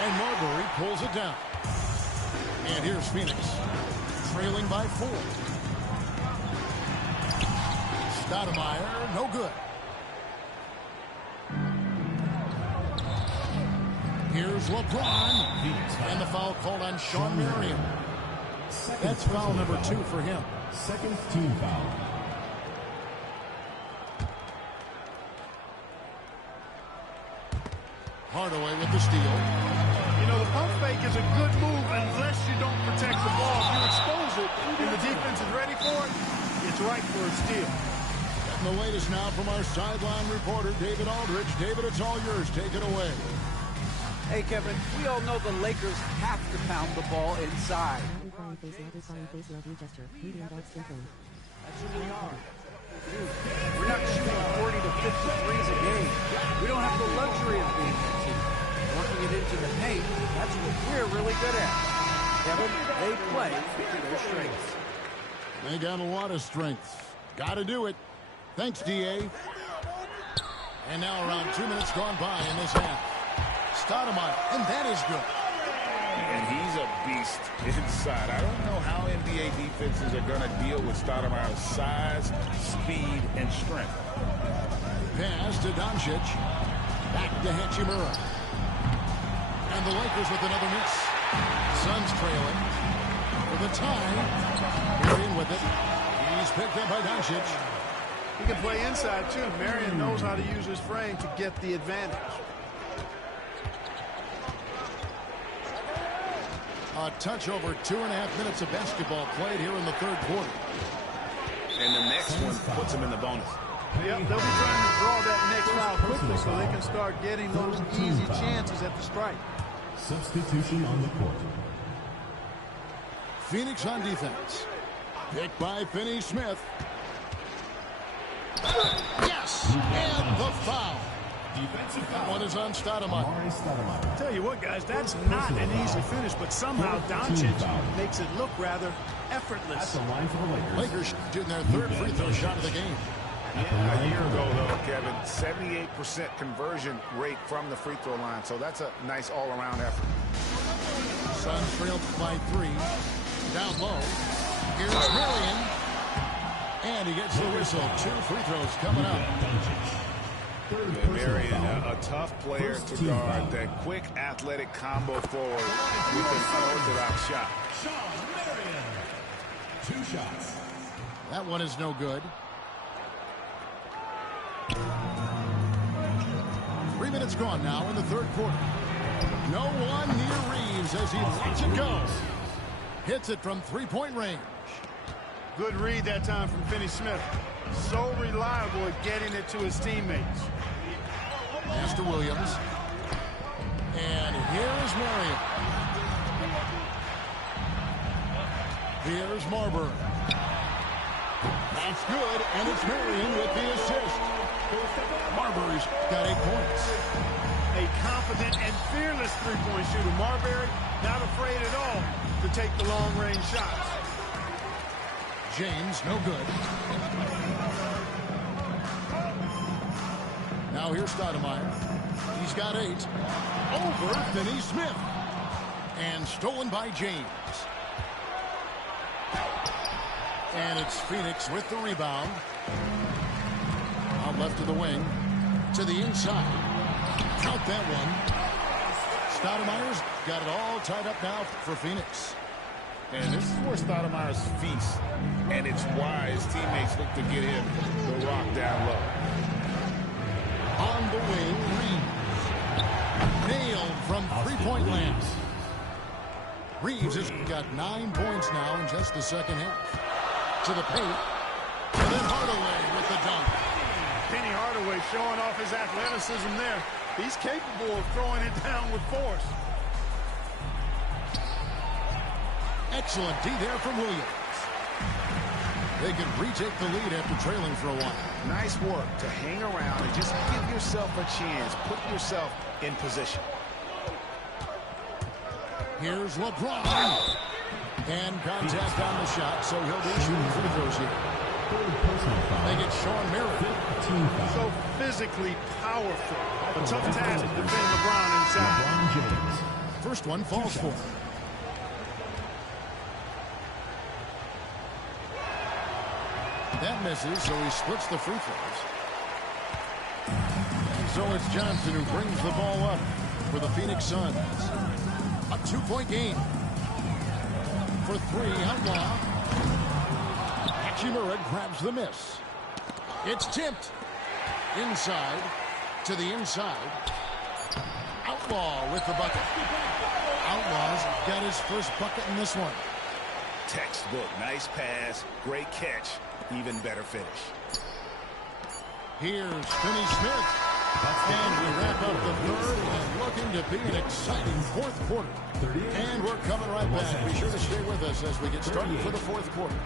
and Marbury pulls it down. And here's Phoenix, trailing by 4. Stoudemire, no good. Here's LeBron, and the foul called on Sean Marion. That's foul number 2 for him. Second team foul. Hardaway with the steal. You know, the pump fake is a good move unless you don't protect the ball. If you expose it and the defense is ready for it, it's right for a steal. And the latest now from our sideline reporter, David Aldridge. David, it's all yours. Take it away. Hey, Kevin, we all know the Lakers have to pound the ball inside. Crying face, love you gesture. Medium dark skin tone. That's who we are. Dude, we're not shooting 40 to 50 threes a game. We don't have the luxury of being that team. Working it into the paint, that's what we're really good at. Kevin, they play to their strengths. They got a lot of strengths. Got to do it. Thanks, D.A. And now around 2 minutes gone by in this half. Stoudemire, and that is good. And he's a beast inside. I don't know how NBA defenses are going to deal with Stoudemire's size, speed, and strength. Pass to Doncic. Back to Hachimura. And the Lakers with another miss. Suns trailing for the tie. Marion with it. He's picked up by Doncic. He can play inside, too. Marion knows how to use his frame to get the advantage. A touch over 2.5 minutes of basketball played here in the third quarter. And the next one puts him in the bonus. Yep, they'll be trying to draw that next foul quickly so they can start getting those easy chances at the strike. Substitution on the court. Phoenix on defense. Picked by Finney-Smith. Yes! And the foul. That one is on Stoudemire. Tell you what, guys, that's not an easy finish, but somehow Doncic makes it look rather effortless. Lakers shooting their third free throw shot of the game. A year ago, though, Kevin, 78% conversion rate from the free throw line, so that's a nice all-around effort. Suns trailed by 3. Down low. Here's Marion. And he gets the whistle. 2 free throws coming up. Marion, a tough player to guard. That quick, athletic combo forward with an unorthodox shot. 2 shots. That one is no good. 3 minutes gone now in the third quarter. No one near Reeves as he lets it go. Hits it from three-point range. Good read that time from Finney-Smith. So reliable at getting it to his teammates. Master Williams. And here is Marion. Here's Marbury. That's good, and it's Marion with the assist. Marbury's got 8 points. A confident and fearless three-point shooter. Marbury not afraid at all to take the long-range shots. James, no good. Now here's Stoudemire. He's got 8. Over Finney-Smith. And stolen by James. And it's Phoenix with the rebound. Out left of the wing. To the inside. Count that one. Stoudemire's got it all tied up now for Phoenix. And this is where Stoudemire's feast. And it's why his teammates look to get him the rock down low. On the wing, Reeves. Nailed from three-point land. Reeves has got 9 points now in just the second half. To the paint. And then Hardaway with the dunk. Penny Hardaway showing off his athleticism there. He's capable of throwing it down with force. Excellent D there from Williams. They can retake the lead after trailing for a while. Nice work to hang around and just give yourself a chance. Put yourself in position. Here's LeBron. And contact on the shot, so he'll be shooting free throws here. They get Sean Merritt. So physically powerful. A tough task to defend LeBron inside. First one falls for him. That misses, so he splits the free throws. And so it's Johnson who brings the ball up for the Phoenix Suns. A 2-point game. For 3, Outlaw. Hachimura grabs the miss. It's tipped. Inside. To the inside. Outlaw with the bucket. Outlaw's got his first bucket in this one. Textbook. Nice pass. Great catch. Even better finish. Here's Finney-Smith. And we wrap up the third and looking to be an exciting fourth quarter. And we're coming right back. Be sure to stay with us as we get started for the fourth quarter.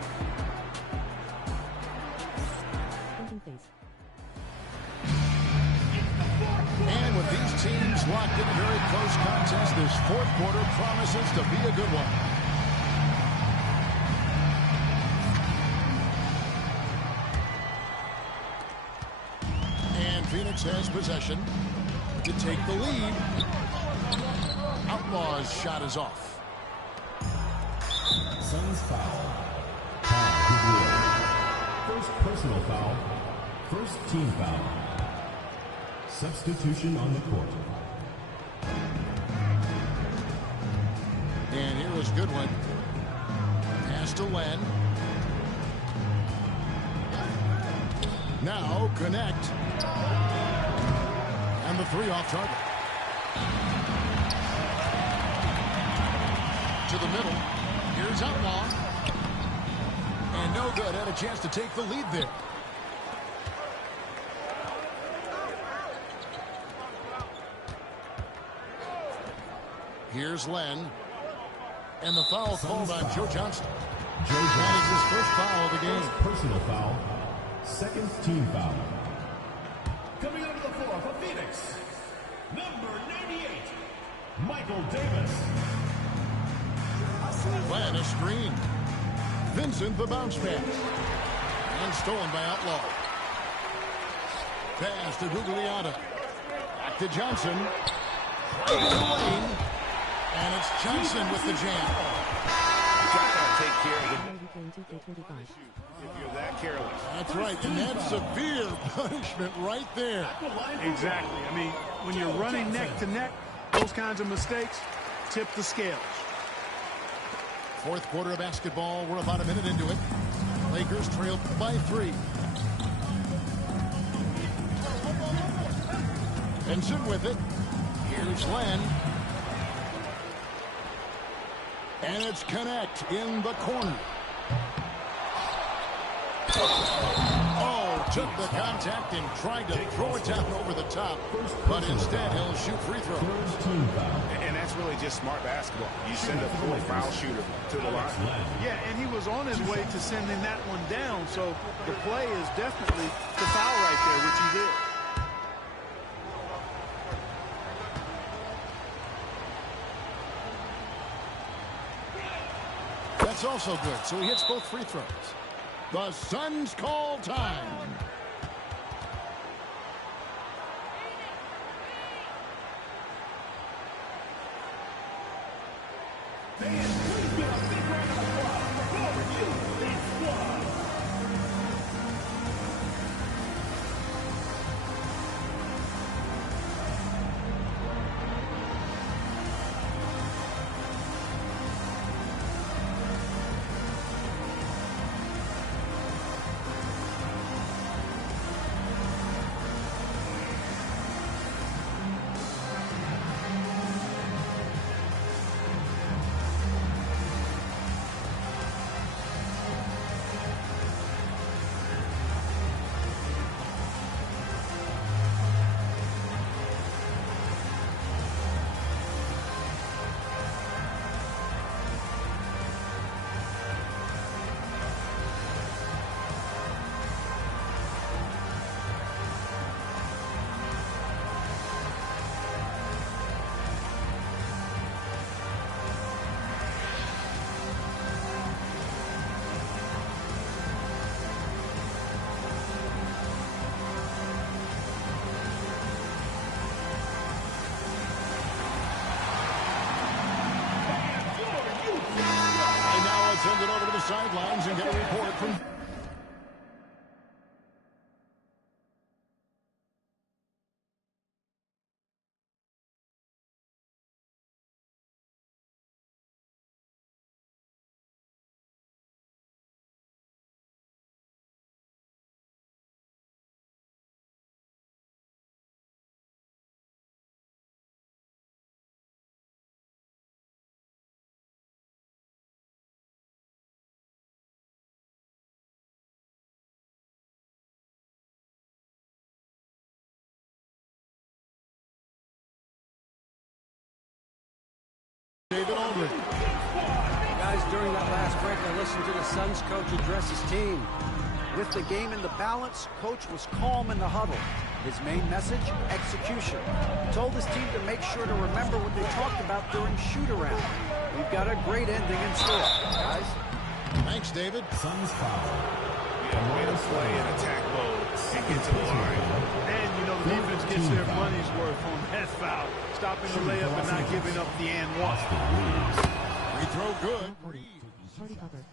And with these teams locked in a very close contest, this fourth quarter promises to be a good one. Phoenix has possession to take the lead. Outlaw's shot is off. Suns foul. First personal foul. First team foul. Substitution on the court. is a good one. Pass to Len. Now connect. And the three off target. To the middle. Here's Outlaw. And no good. Had a chance to take the lead there. Here's Len. And the foul called on Joe Johnson. Joe That Johnson. is his first foul of the game. Personal foul. Second team foul. Coming over the floor for Phoenix, number 98, Michael Davis. Len, a screen. Vincent, the bounce pass. And stolen by Outlaw. Pass to Gugliotta. Back to Johnson. Right in the lane. And it's Johnson with the jam. You gotta take care of it NBA2k25. if you're that careless. That's right, and that's severe punishment right there. Exactly. I mean, when you're running neck to neck, those kinds of mistakes tip the scales. Fourth quarter of basketball. We're about a minute into it. Lakers trail by 3. Vincent with it. Here's Len. And it's Connect in the corner. Oh, took the contact and tried to throw it down over the top. But instead, he'll shoot free throws. First team foul. And that's really just smart basketball. You send a full foul shooter to the line. Yeah, and he was on his way to sending that one down, so the play is definitely the foul right there, which he did. That's also good, so he hits both free throws. The Suns call time. Send it over to the sidelines and get a report from... David Aldridge. Guys, during that last break, I listened to the Suns coach address his team. With the game in the balance, coach was calm in the huddle. His main message, execution. He told his team to make sure to remember what they talked about during shoot-around. We've got a great ending in store, guys. Thanks, David. Suns foul. Yeah, way to play in attack mode and get to the line. And, you know, the defense gets their money's worth on that foul. Stopping the layup and not giving up the and one. Free throw good. Party cover.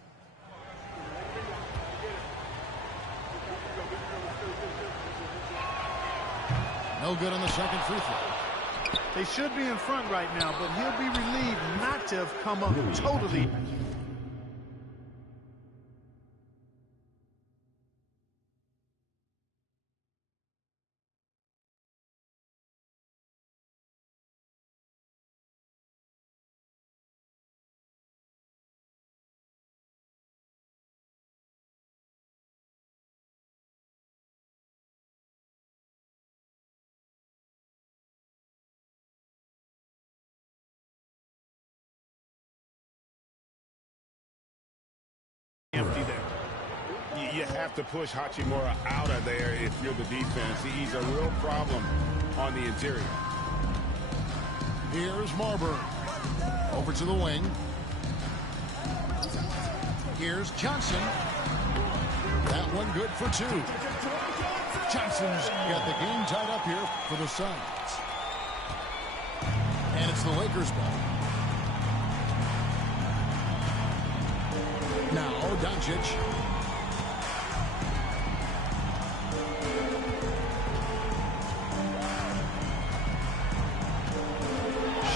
No good on the second free throw. They should be in front right now, but he'll be relieved not to have come up totally. Empty there. You have to push Hachimura out of there if you're the defense. He's a real problem on the interior. Here's Marbury. Over to the wing. Here's Johnson. That one good for two. Johnson's got the game tied up here for the Suns. And it's the Lakers' ball. Now, Doncic.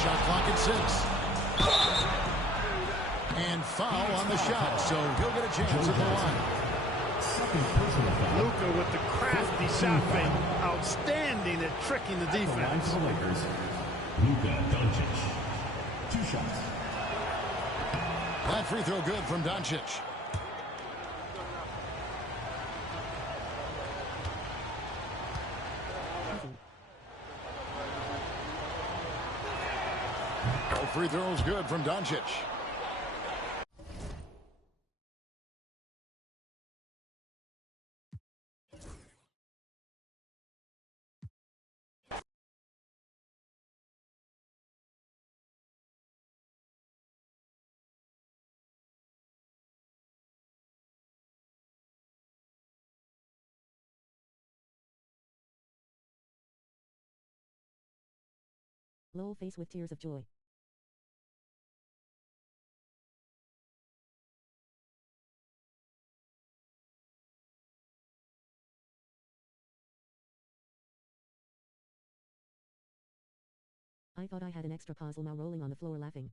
Shot clock at 6. And foul on the shot, so he'll get a chance at the line. Luka with the crafty shot fake. Outstanding at tricking the defense. The Lakers, Luka Doncic. 2 shots. That free throw good from Doncic. Oh, free throws good from Doncic. Lowell face with tears of joy. I thought I had an extra puzzle now rolling on the floor laughing.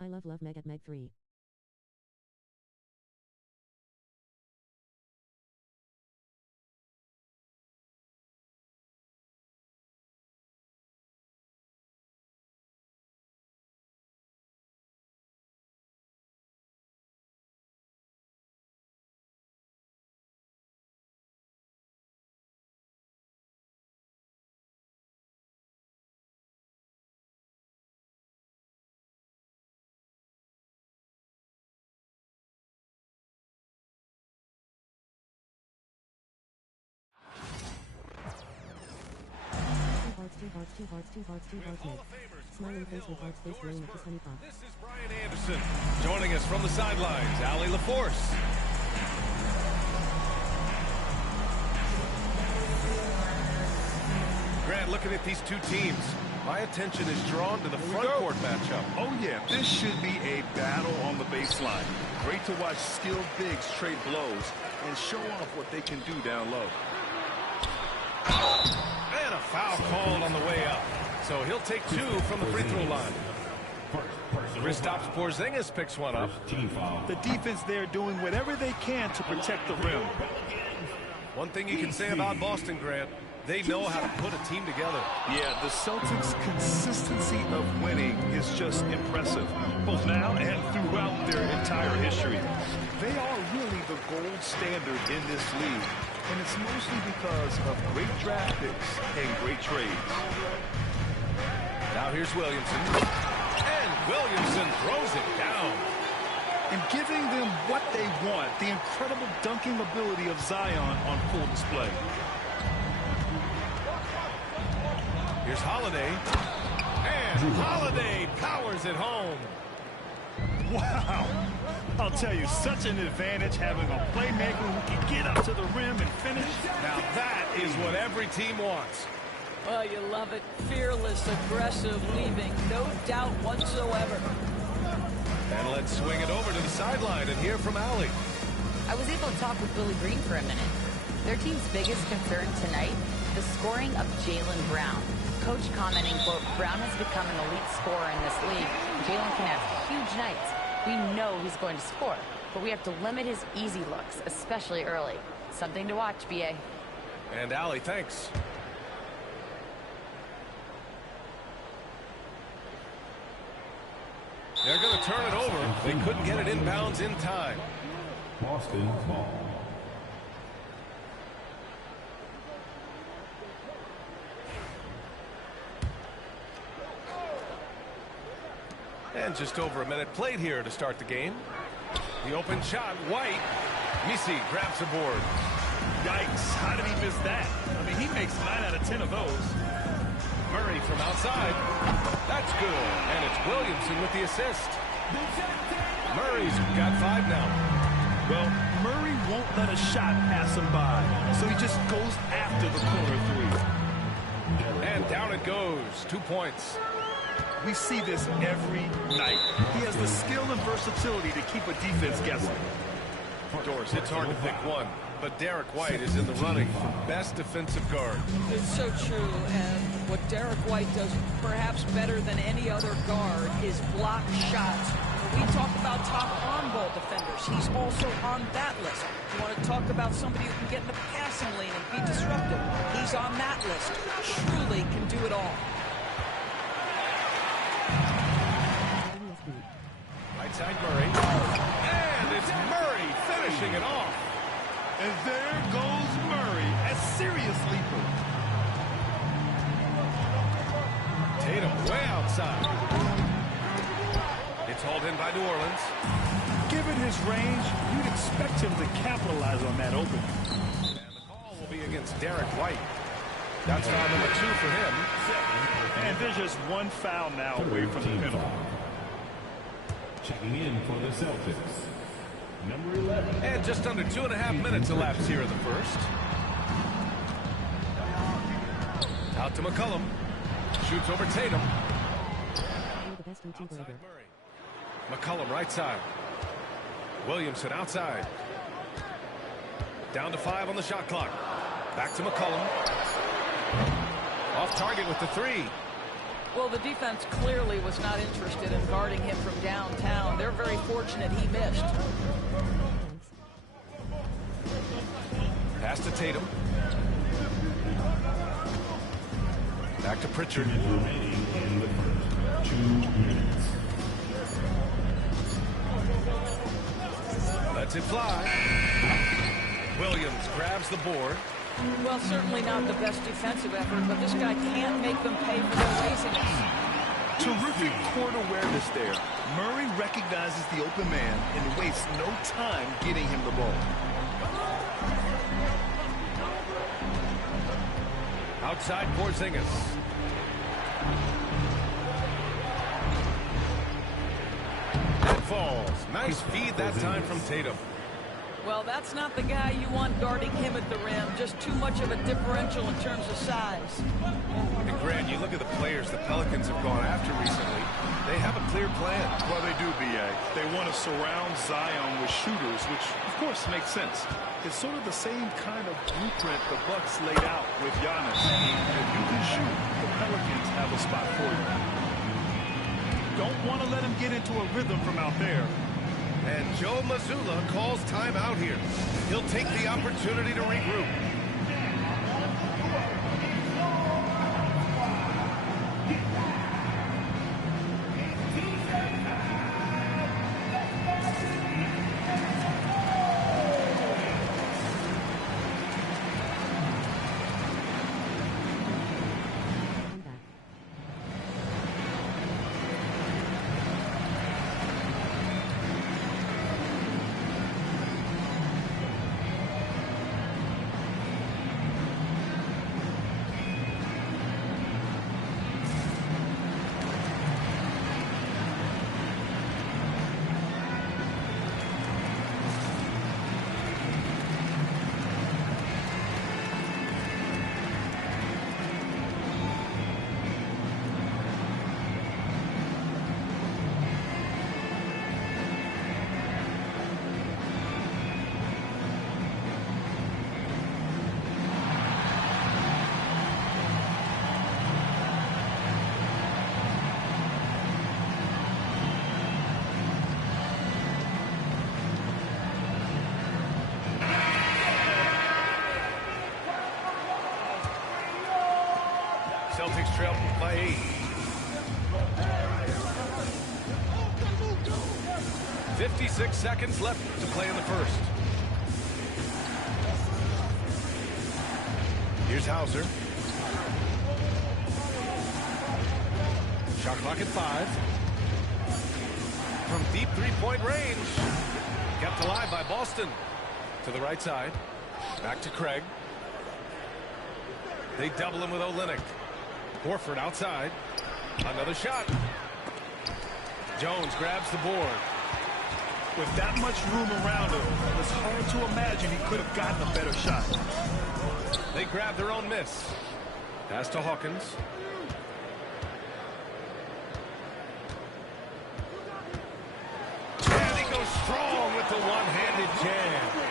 I love Meg at Meg 3. Two hearts, made. Smiling face with hearts face glowing at his honey pot. This is Brian Anderson. Joining us from the sidelines, Allie LaForce. Grant, looking at these two teams, my attention is drawn to the front court matchup. Oh, yeah, this should be a battle on the baseline. Great to watch skilled bigs trade blows and show off what they can do down low. And a foul called on the way up. So he'll take 2 from the free throw line. Kristaps Porzingis picks one up. The defense there doing whatever they can to protect the rim. One thing you can say about Boston, Grant, They know how to put a team together. Yeah, the Celtics' consistency of winning is just impressive, both now and throughout their entire history. They are really the gold standard in this league, and it's mostly because of great draft picks and great trades. Now here's Williamson. And Williamson throws it down. And giving them what they want, the incredible dunking ability of Zion on full display. Here's Holiday. And Holiday powers it home. Wow. I'll tell you, such an advantage having a playmaker who can get up to the rim and finish. Now that is what every team wants. Oh, you love it. Fearless, aggressive, leaving. No doubt whatsoever. And let's swing it over to the sideline and hear from Allie. I was able to talk with Billy Green for a minute. Their team's biggest concern tonight, the scoring of Jaylen Brown. Coach commenting, quote, Brown has become an elite scorer in this league. Jaylen can have huge nights. We know he's going to score, but we have to limit his easy looks, especially early. Something to watch, B.A. And Allie, thanks. They're going to turn it over. They couldn't get it inbounds in time. Boston ball. And just over a minute played here to start the game. The open shot, White. Misi grabs the board. Yikes, how did he miss that? I mean, he makes 9 out of 10 of those. Murray from outside. That's good. And it's Williamson with the assist. Murray's got 5 now. Well, Murray won't let a shot pass him by, so he just goes after the corner 3. And down it goes. 2 points. We see this every night. He has the skill and versatility to keep a defense guessing. Doris, it's hard to pick one, but Derek White is in the running for best defensive guard. It's so true, and what Derek White does perhaps better than any other guard is block shots. We talk about top on-ball defenders. He's also on that list. You want to talk about somebody who can get in the passing lane and be disruptive. He's on that list. Truly can do it all. Right side Murray. And it's Murray finishing it off. And there goes Murray, a serious leaper. Tatum way outside. It's hauled in by New Orleans. Given his range, you'd expect him to capitalize on that opening. And the call will be against Derek White. That's foul number 2 for him. And there's just one foul now away from the penalty. Checking in for the Celtics, number 11. And just under 2.5 minutes elapsed here in the first. Out to McCollum. Shoots over Tatum. The best routine Outside forever. Murray. McCollum right side. Williamson outside. Down to 5 on the shot clock. Back to McCollum. Off target with the 3. Well, the defense clearly was not interested in guarding him from downtown. They're very fortunate he missed. Pass to Tatum. Back to Pritchard. Remaining in the first 2 minutes. Lets it fly. Williams grabs the board. Well, certainly not the best defensive effort, but this guy can't make them pay for their laziness. Terrific court awareness there. Murray recognizes the open man and wastes no time getting him the ball. Outside Porzingis. That falls. Nice feed that time from Tatum. Well, that's not the guy you want guarding him at the rim. Just too much of a differential in terms of size. And Grant, you look at the players the Pelicans have gone after recently. They have a clear plan. Well, they do, B.A. They want to surround Zion with shooters, which, of course, makes sense. It's sort of the same kind of blueprint the Bucks laid out with Giannis. If you can shoot, the Pelicans have a spot for you. Don't want to let him get into a rhythm from out there. And Joe Mazzulla calls timeout here. He'll take the opportunity to regroup. 56 seconds left to play in the first. Here's Hauser. Shot clock at 5. From deep three-point range. Kept alive by Boston. To the right side. Back to Craig. They double him with Olynyk. Horford outside. Another shot. Jones grabs the board. With that much room around him, it's hard to imagine he could have gotten a better shot. They grab their own miss. Pass to Hawkins. And he goes strong with the one-handed jam.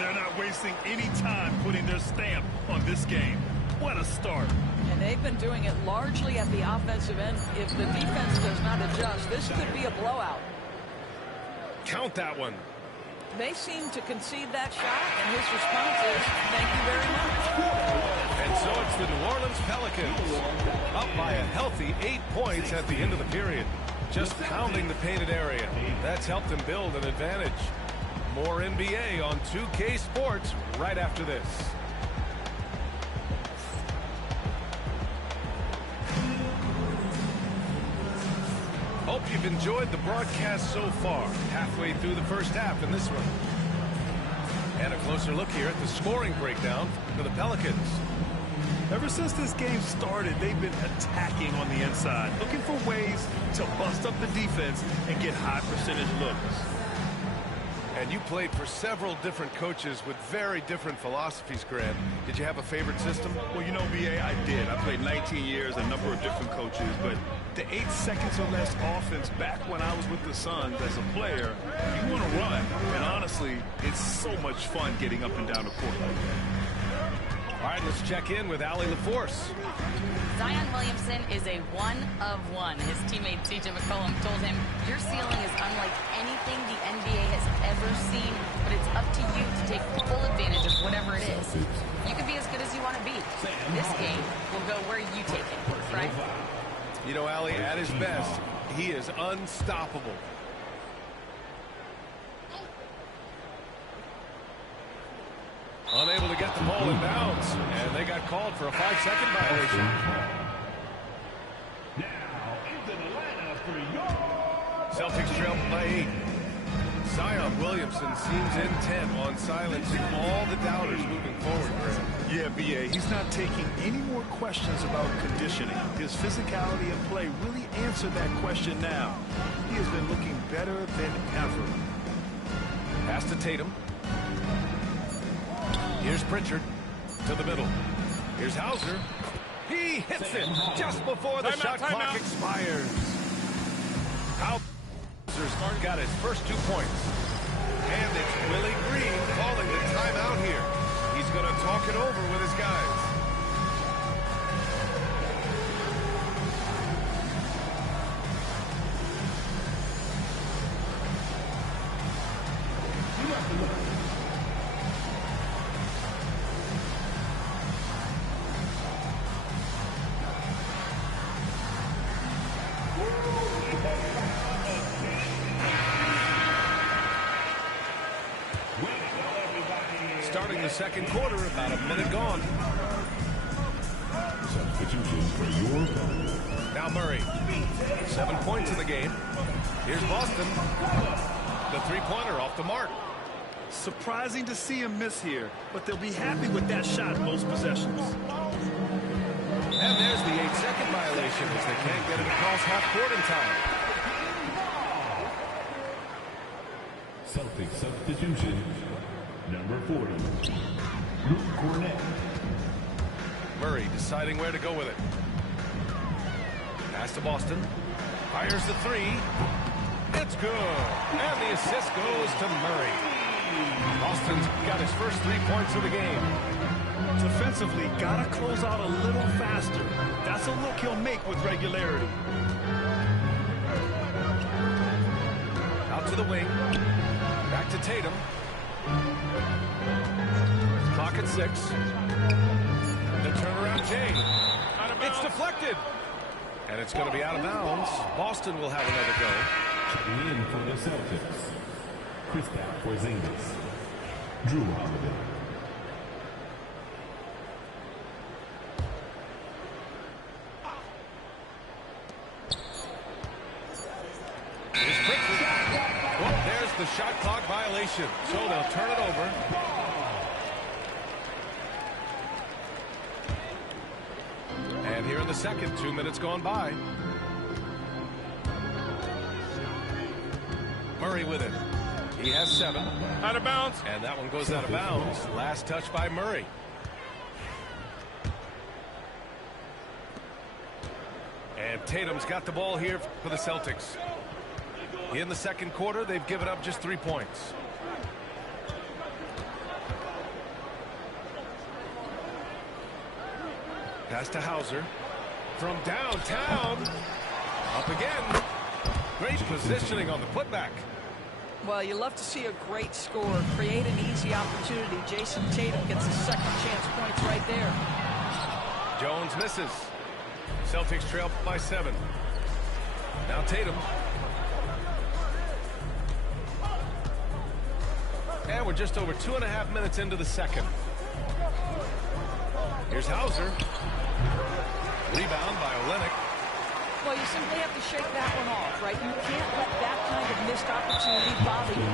They're not wasting any time putting their stamp on this game. What a start. And they've been doing it largely at the offensive end. If the defense does not adjust, this could be a blowout. Count that one. They seem to concede that shot, and his response is, thank you very much. And so it's the New Orleans Pelicans up by a healthy 8 points at the end of the period. Just pounding the painted area. That's helped them build an advantage. More NBA on 2K Sports right after this. Hope you've enjoyed the broadcast so far. Halfway through the first half in this one. And a closer look here at the scoring breakdown for the Pelicans. Ever since this game started, they've been attacking on the inside, looking for ways to bust up the defense and get high percentage looks. And you played for several different coaches with very different philosophies, Grant. Did you have a favorite system? Well, you know, BA, I did. I played 19 years, a number of different coaches, but the 8 seconds or less offense back when I was with the Suns as a player, you want to run. And honestly, it's so much fun getting up and down the court like that. All right, let's check in with Allie LaForce. Zion Williamson is a one-of-one. His teammate C.J. McCollum told him, your ceiling is unlike anything the NBA has ever seen, but it's up to you to take full advantage of whatever it is. You can be as good as you want to be. This game will go where you take it, right? You know, Allie, at his best, he is unstoppable. Unable to get the ball in bounds, and they got called for a 5-second violation. Now into the lineup for your Celtics trail by 8. Zion Williamson seems intent on silencing all the doubters moving forward, Graham. Yeah, BA, he's not taking any more questions about conditioning. His physicality and play really answered that question now. He has been looking better than ever. Pass to Tatum. Here's Pritchard to the middle. Here's Hauser. He hits it just before the shot clock expires. Hauser's got his first 2 points. And it's Willie Green calling the timeout here. He's going to talk it over with his guys. Starting the second quarter, about a minute gone. substitutions for your opponent. Now Murray. 7 points in the game. Here's Boston. The three-pointer off the mark. Surprising to see him miss here, but they'll be happy with that shot most possessions. And there's the 8-second violation as they can't get it across half court in time. Celtic substitution, number 40, Luke Cornett. Murray deciding where to go with it. Pass to Boston. Fires the three. It's good. And the assist goes to Murray. Boston's got his first 3 points of the game. Defensively, gotta close out a little faster. That's a look he'll make with regularity. Out to the wing. Back to Tatum. Clock at 6. The turnaround Jay. It's deflected. And it's going to be out of bounds. Boston will have another go. Checking in for the Celtics, Kristaps Porzingis, Drew Holiday. There's the shot clock violation, so they'll turn it over. And here in the second, 2 minutes gone by. Murray with it. He has 7. Out of bounds. And that one goes out of bounds. Last touch by Murray. And Tatum's got the ball here for the Celtics. In the second quarter, they've given up just 3 points. Pass to Hauser. From downtown. Up again. Great positioning on the putback. Well, you love to see a great score. Create an easy opportunity. Jason Tatum gets a second chance points right there. Jones misses. Celtics trail by 7. Now Tatum. And we're just over 2.5 minutes into the second. Here's Hauser. Rebound by Olynyk. Well, you simply have to shake that one off, right? You can't let that kind of missed opportunity bother you.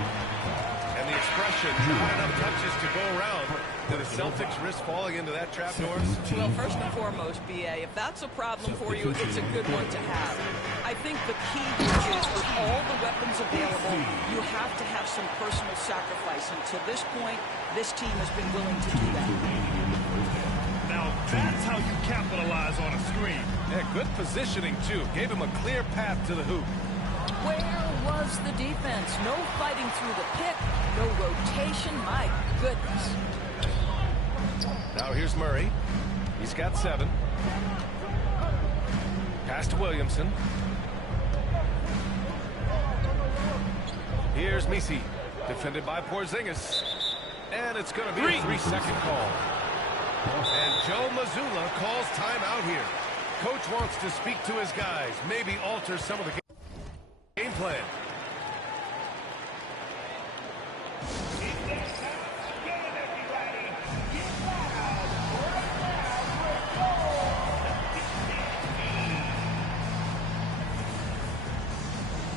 And the expression, not enough touches to go around. Do the Celtics risk falling into that trap, Norris? Well, first and foremost, B.A., if that's a problem for you, it's a good one to have. I think the key here is with all the weapons available, you have to have some personal sacrifice. And to this point, this team has been willing to do that. Now, that's how you capitalize on a screen. Yeah, good positioning, too. Gave him a clear path to the hoop. Where was the defense? No fighting through the pick, no rotation. My goodness. Now here's Murray. He's got 7. Pass to Williamson. Here's Messi. Defended by Porzingis. And it's going to be a 3-second call. And Joe Mazzulla calls timeout here. Coach wants to speak to his guys. Maybe alter some of the game plan.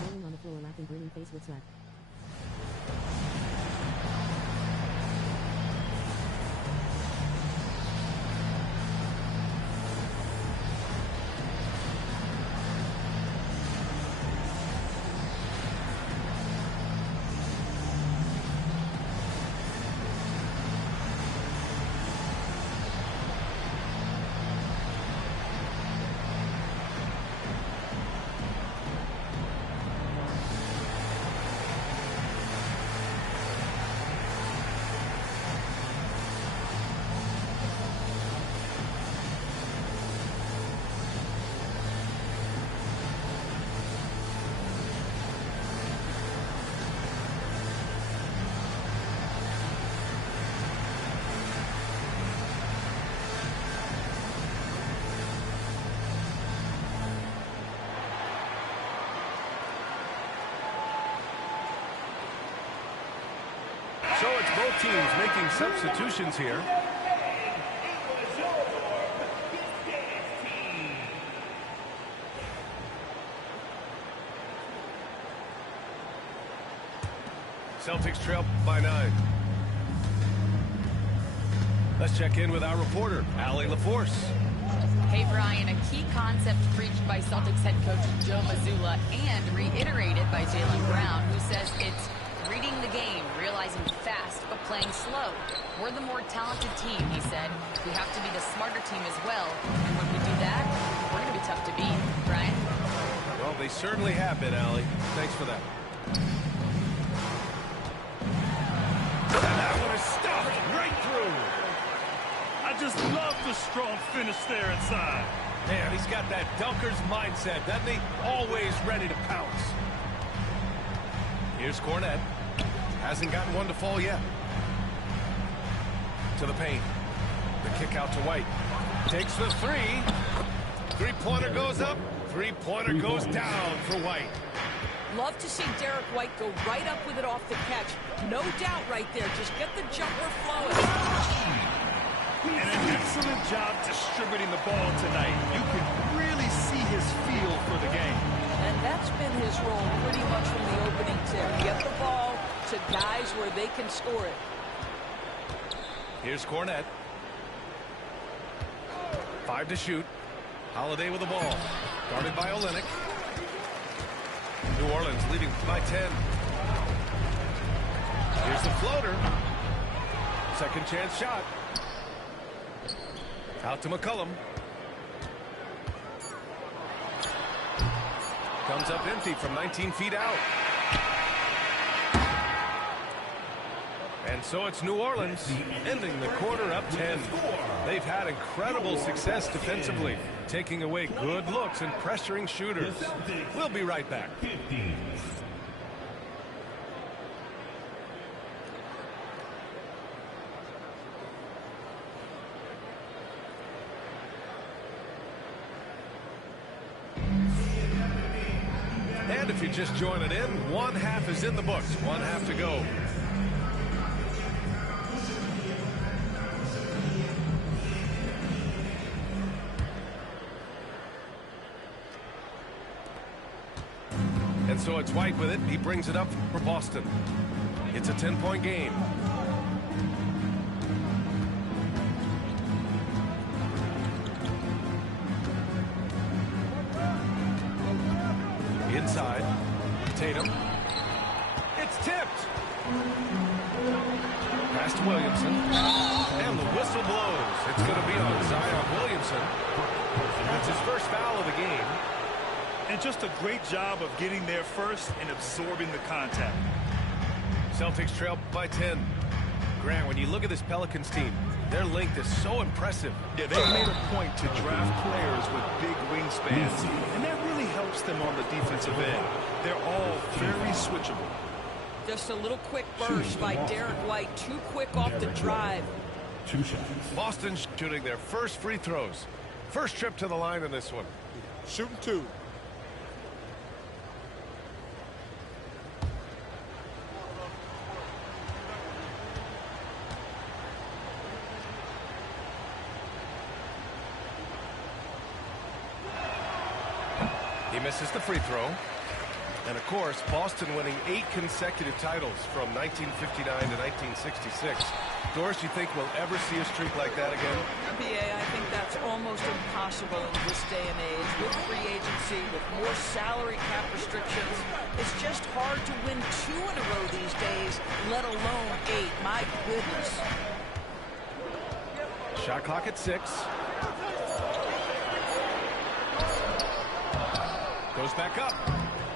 Rolling on the floor, laughing, grinning face with sweat. So it's both teams making substitutions here. Celtics trail by 9. Let's check in with our reporter, Allie LaForce. Hey, Brian, a key concept preached by Celtics head coach Joe Mazzulla and reiterated by Jaylen Brown, who says it's reading the game, realizing fast, but playing slow. We're the more talented team, he said. We have to be the smarter team as well. And when we do that, we're going to be tough to beat. Brian? Well, they certainly have been, Allie. Thanks for that. And that one is stuffed right through. I just love the strong finish there inside. Man, he's got that dunker's mindset, doesn't he? Always ready to pounce. Here's Cornette. Hasn't gotten one to fall yet. To the paint. The kick out to White. Takes the 3. Three-pointer goes up. Three-pointer goes down for White. Love to see Derek White go right up with it off the catch. No doubt right there. Just get the jumper flowing. And an excellent job distributing the ball tonight. You can really see his feel for the game. And that's been his role pretty much from the opening tip. Get the ball to guys where they can score it. Here's Cornette. 5 to shoot. Holiday with the ball. Guarded by Olynyk. New Orleans leading by 10. Here's the floater. Second chance shot. Out to McCollum. Comes up empty from 19 feet out. And so it's New Orleans ending the quarter up 10. They've had incredible success defensively, taking away good looks and pressuring shooters. We'll be right back. And if you just join it in, one half is in the books. One half to go. And so it's White with it. He brings it up for Boston. It's a 10-point game. Inside. Tatum. It's tipped. Pass to Williamson. And the whistle blows. It's going to be on Zion Williamson. That's his first foul of the game. And just a great job of getting there first and absorbing the contact. Celtics trail by 10. Grant, when you look at this Pelicans team, their length is so impressive. Yeah, they've made a point to draft players with big wingspans, and that really helps them on the defensive end. They're all very switchable. Just a little quick burst by Derek White. Too quick off the drive. Boston shooting their first free throws. First trip to the line in this one. Shooting 2. He misses the free throw. And, of course, Boston winning 8 consecutive titles from 1959 to 1966. Doris, you think we'll ever see a streak like that again? Yeah, I think that's almost impossible in this day and age. With free agency, with more salary cap restrictions, it's just hard to win 2 in a row these days, let alone 8. My goodness. Shot clock at 6. Goes back up.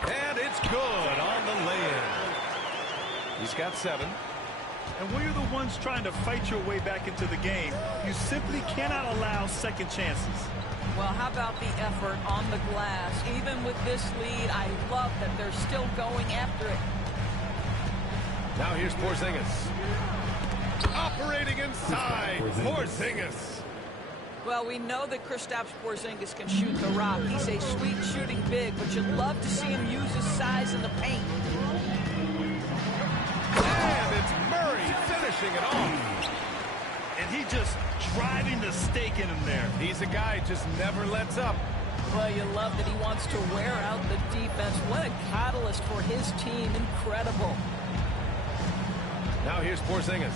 And it's good on the lay-in. He's got 7. And when you're the ones trying to fight your way back into the game, you simply cannot allow second chances. Well, how about the effort on the glass? Even with this lead, I love that they're still going after it. Now here's Porzingis. Operating inside. Porzingis. Well, we know that Kristaps Porzingis can shoot the rock. He's a sweet shooting big, but you'd love to see him use his size in the paint. And it's Murray finishing it off. And he just driving the stake in him there. He's a guy who just never lets up. Well, you love that he wants to wear out the defense. What a catalyst for his team. Incredible. Now here's Porzingis.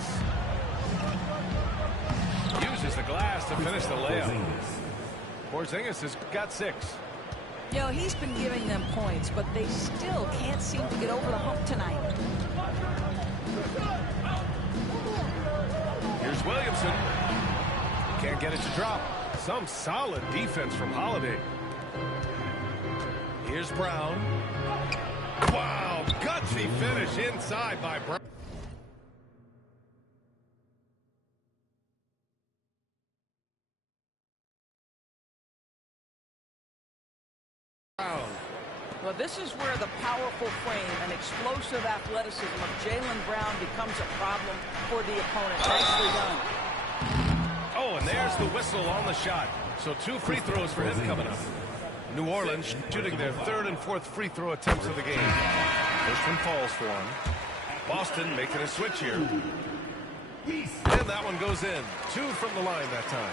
Uses the glass to finish the layup. Porzingis has got 6. You know, he's been giving them points, but they still can't seem to get over the hump tonight. Here's Williamson. Can't get it to drop. Some solid defense from Holiday. Here's Brown. Wow, gutsy finish inside by Brown. Well, this is where the powerful frame and explosive athleticism of Jaylen Brown becomes a problem for the opponent. Nicely done. Oh, and there's the whistle on the shot. So 2 free throws for him coming up. New Orleans shooting their third and fourth free throw attempts of the game. First one falls for them. Boston making a switch here. And that one goes in. 2 from the line that time.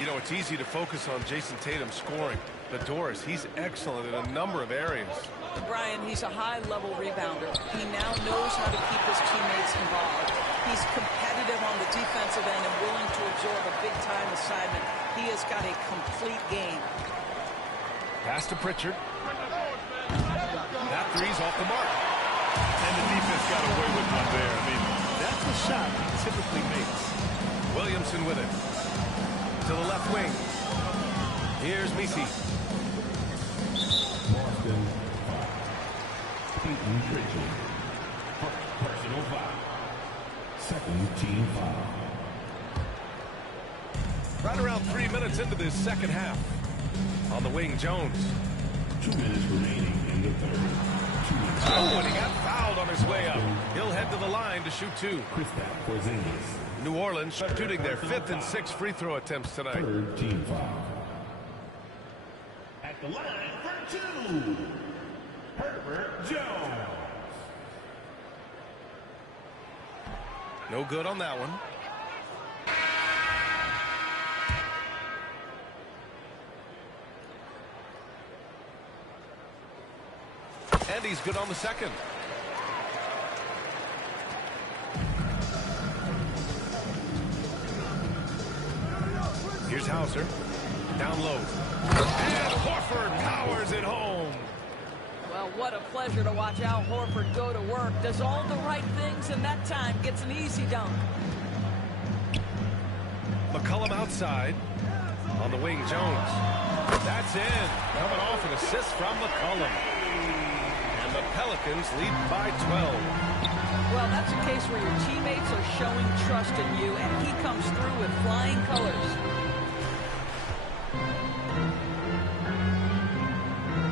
You know, it's easy to focus on Jason Tatum scoring. But Doris, he's excellent in a number of areas. Brian, he's a high-level rebounder. He now knows how to keep his teammates involved. He's competitive on the defensive end and willing to absorb a big-time assignment. He has got a complete game. Pass to Pritchard. That three's off the mark. And the defense got away with one there. I mean, that's a shot he typically makes. Williamson with it. To the left wing. Here's Messi. Boston, 5. Peyton Pritchard. Personal foul. Second team foul. Right around 3 minutes into this second half. On the wing, Jones. 2 minutes remaining in the third. 2 minutes. Oh, and he got fouled on his way up. He'll head to the line to shoot 2. New Orleans shooting their 5th and 6th free throw attempts tonight. Third team foul. At the line for 2, Herbert Jones. No good on that one. And he's good on the second. Here's Hauser. Down low. And Horford powers it home. Well, what a pleasure to watch Al Horford go to work. Does all the right things, and that time gets an easy dunk. McCollum outside. On the wing, Jones. That's in. Coming off an assist from McCollum. And the Pelicans lead by 12. Well, that's a case where your teammates are showing trust in you, and he comes through with flying colors.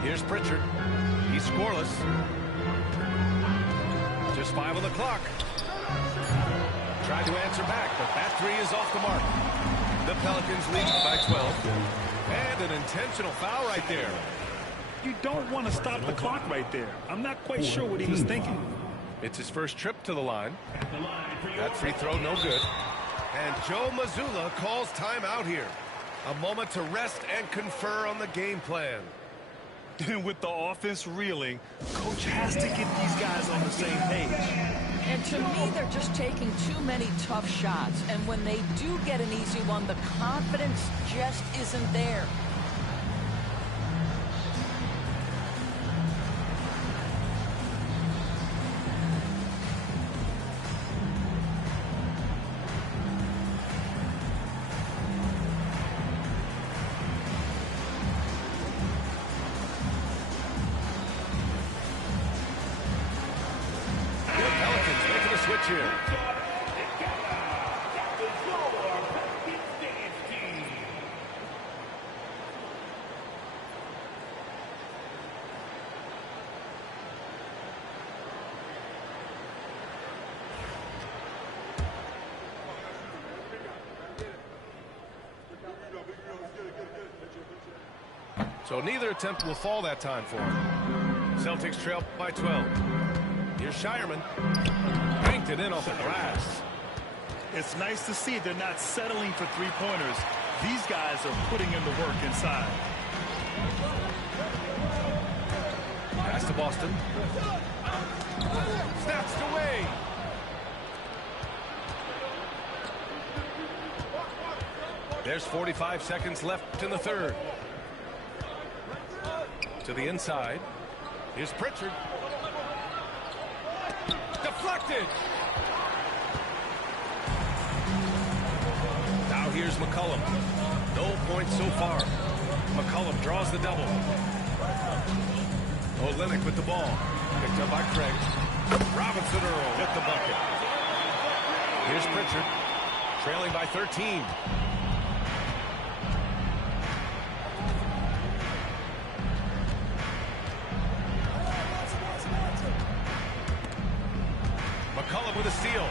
Here's Pritchard. He's scoreless. Just 5 on the clock. Tried to answer back, but that three is off the mark. The Pelicans lead by 12. And an intentional foul right there. You don't want to stop the clock right there. I'm not quite sure what he was thinking. It's his first trip to the line. That free throw no good. And Joe Mazzulla calls timeout here. A moment to rest and confer on the game plan. And with the offense reeling, coach has to get these guys on the same page. And to me, they're just taking too many tough shots. And when they do get an easy one, the confidence just isn't there. Here. So neither attempt will fall that time for him. Celtics trail by 12. Here's Shireman. Banked it in off the glass. It's nice to see they're not settling for three-pointers. These guys are putting in the work inside. Pass to Boston. Snatched away. There's 45 seconds left in the third. To the inside. Here's Pritchard. Deflected. Now here's McCollum. No points so far. McCollum draws the double. Olynyk with the ball. Picked up by Craig. Robinson Earl with the bucket. Here's Pritchard. Trailing by 13. McCollum with a steal.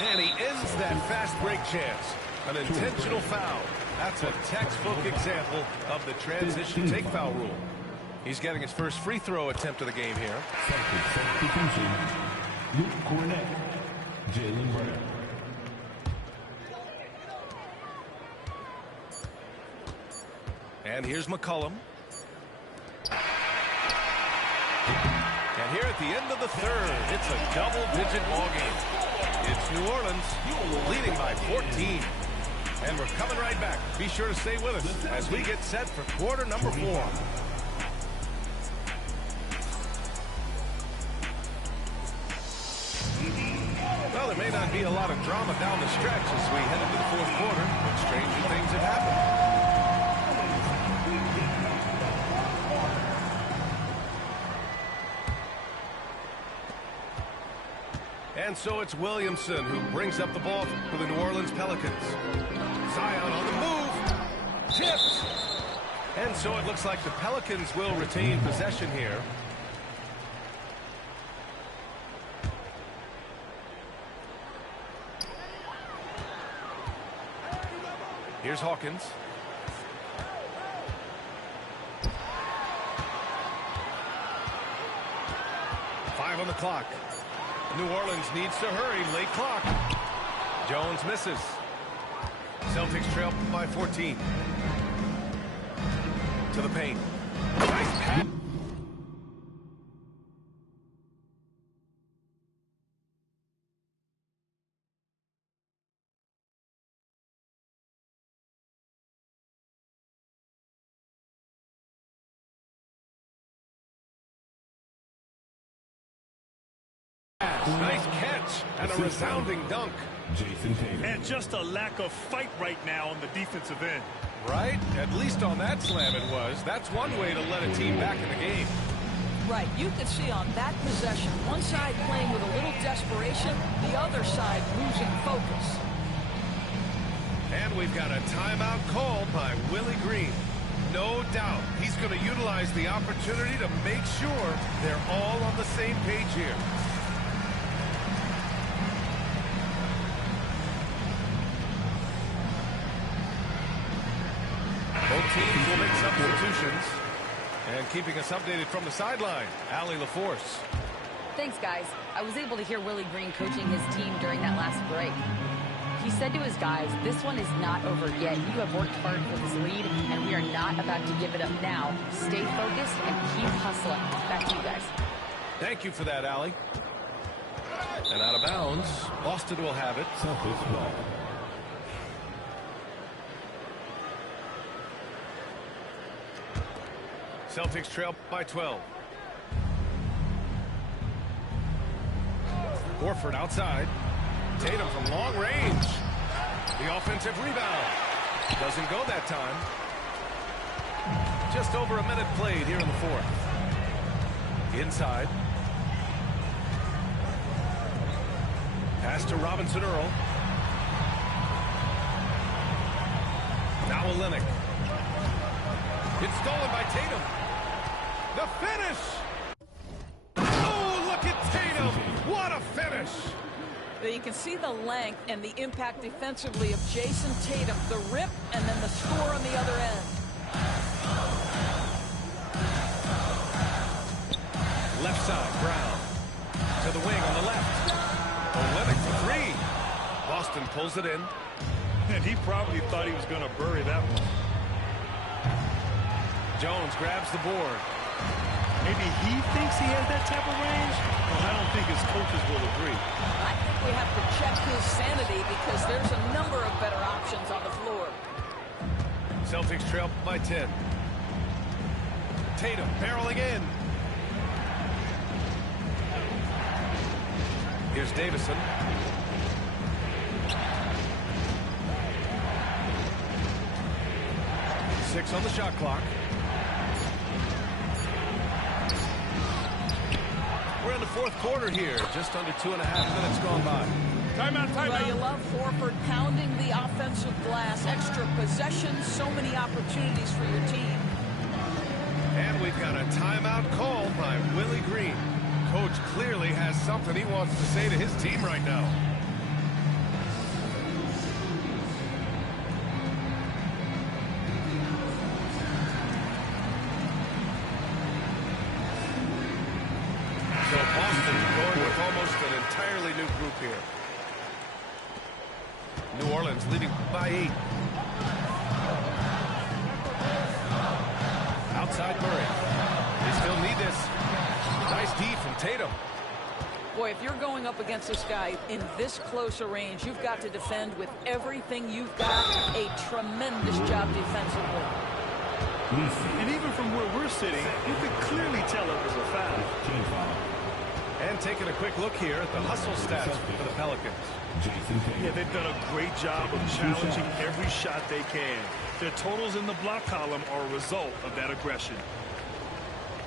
And he ends that fast break chance. An intentional foul. That's a textbook example of the transition take foul rule. He's getting his first free throw attempt of the game here. Substitution, Luke Cornett, Jalen Brown. And here's McCollum. And here at the end of the third, it's a double-digit ball game. It's New Orleans leading by 14. And we're coming right back. Be sure to stay with us as we get set for quarter number 4. Well, there may not be a lot of drama down the stretch as we head into the fourth quarter, but stranger things have happened. And so it's Williamson who brings up the ball for the New Orleans Pelicans. Zion on the move. Tipped. And so it looks like the Pelicans will retain possession here. Here's Hawkins. Five on the clock. New Orleans needs to hurry. Late clock. Jones misses. Celtics trail by 14. To the paint. Nice pass. Nice catch and a resounding dunk. Jason Tatum. And just a lack of fight right now on the defensive end. Right? At least on that slam it was. That's one way to let a team back in the game. Right, you could see on that possession, one side playing with a little desperation, the other side losing focus. And we've got a timeout called by Willie Green. No doubt he's going to utilize the opportunity to make sure they're all on the same page here. Both teams will make substitutions. And keeping us updated from the sideline, Allie LaForce. Thanks, guys. I was able to hear Willie Green coaching his team during that last break. He said to his guys, this one is not over yet. You have worked hard for this lead, and we are not about to give it up now. Stay focused and keep hustling. Back to you guys. Thank you for that, Allie. And out of bounds, Boston will have it. Celtics ball. Celtics trail by 12. Horford outside. Tatum from long range. The offensive rebound. Doesn't go that time. Just over a minute played here in the fourth. Inside. Pass to Robinson Earl. Now Olynyk. It's stolen by Tatum. The finish! Oh, look at Tatum! What a finish! You can see the length and the impact defensively of Jason Tatum. The rip and then the score on the other end. Left side, Brown. To the wing on the left. Olynyk for three. Boston pulls it in. And he probably thought he was going to bury that one. Jones grabs the board. Maybe he thinks he has that type of range. Well, I don't think his coaches will agree. I think we have to check his sanity because there's a number of better options on the floor. Celtics trail by 10. Tatum barreling in. Here's Davison. Six on the shot clock. We're in the fourth quarter here. Just under 2.5 minutes gone by. Timeout, timeout. Well, you love Horford pounding the offensive glass. Extra possessions, so many opportunities for your team. And we've got a timeout called by Willie Green. Coach clearly has something he wants to say to his team right now. with almost an entirely new group here. New Orleans leading by 8. Outside Murray. They still need this. Nice D from Tatum. Boy, if you're going up against this guy in this close a range, you've got to defend with everything you've got. A tremendous job defensively. And even from where we're sitting, you could clearly tell it was a foul. And taking a quick look here at the hustle stats for the Pelicans. Yeah, they've done a great job of challenging every shot they can. Their totals in the block column are a result of that aggression.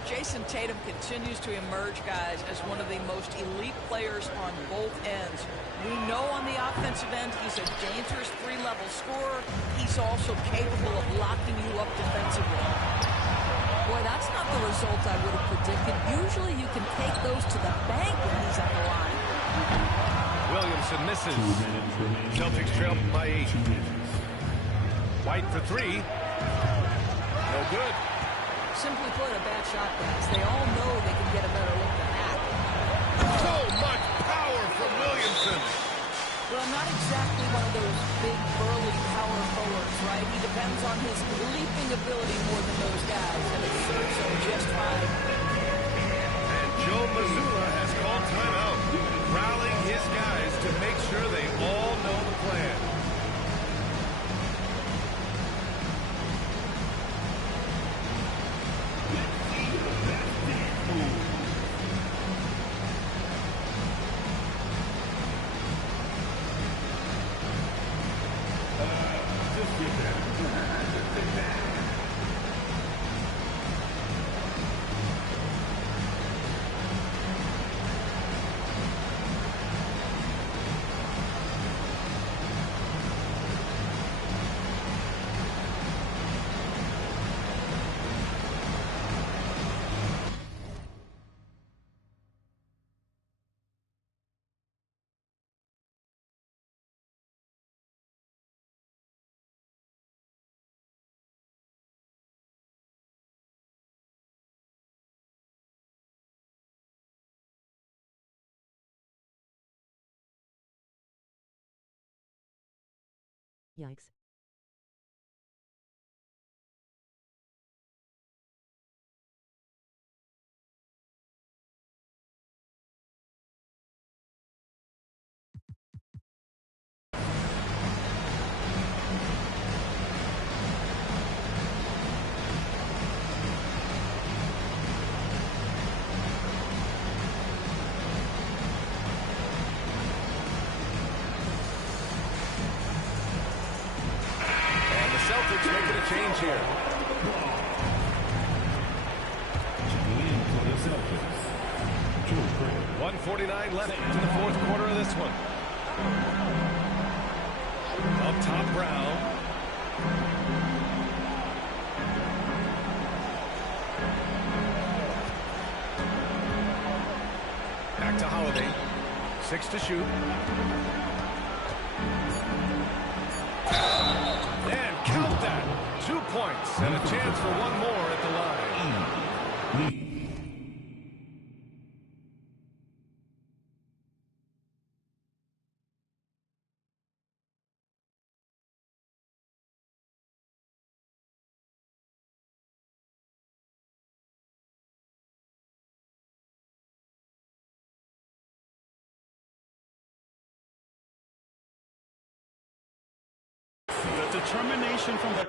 Jason Tatum continues to emerge, guys, as one of the most elite players on both ends. We know on the offensive end he's a dangerous three-level scorer. He's also capable of locking you up defensively. Boy, that's not the result I would have predicted. Usually you can take those to the bank when he's at the line. Williamson misses. Celtics trail by 8. White for 3. No good. Simply put, a bad shot, guys. They all know they can get a better look than that. So much power from Williamson. Well, not exactly one of those big, burly power forwards, right? He depends on his leaping ability more than those guys, and it serves him just fine. And Joe Mazzulla has called timeout, rallying his guys to make sure they all know the plan. Yikes. Celtics making a change here. 1:49 left in the fourth quarter of this one. Up top, Brown. Back to Holiday. 6 to shoot. And count that. 2 points and a chance for one more at the line. The determination from the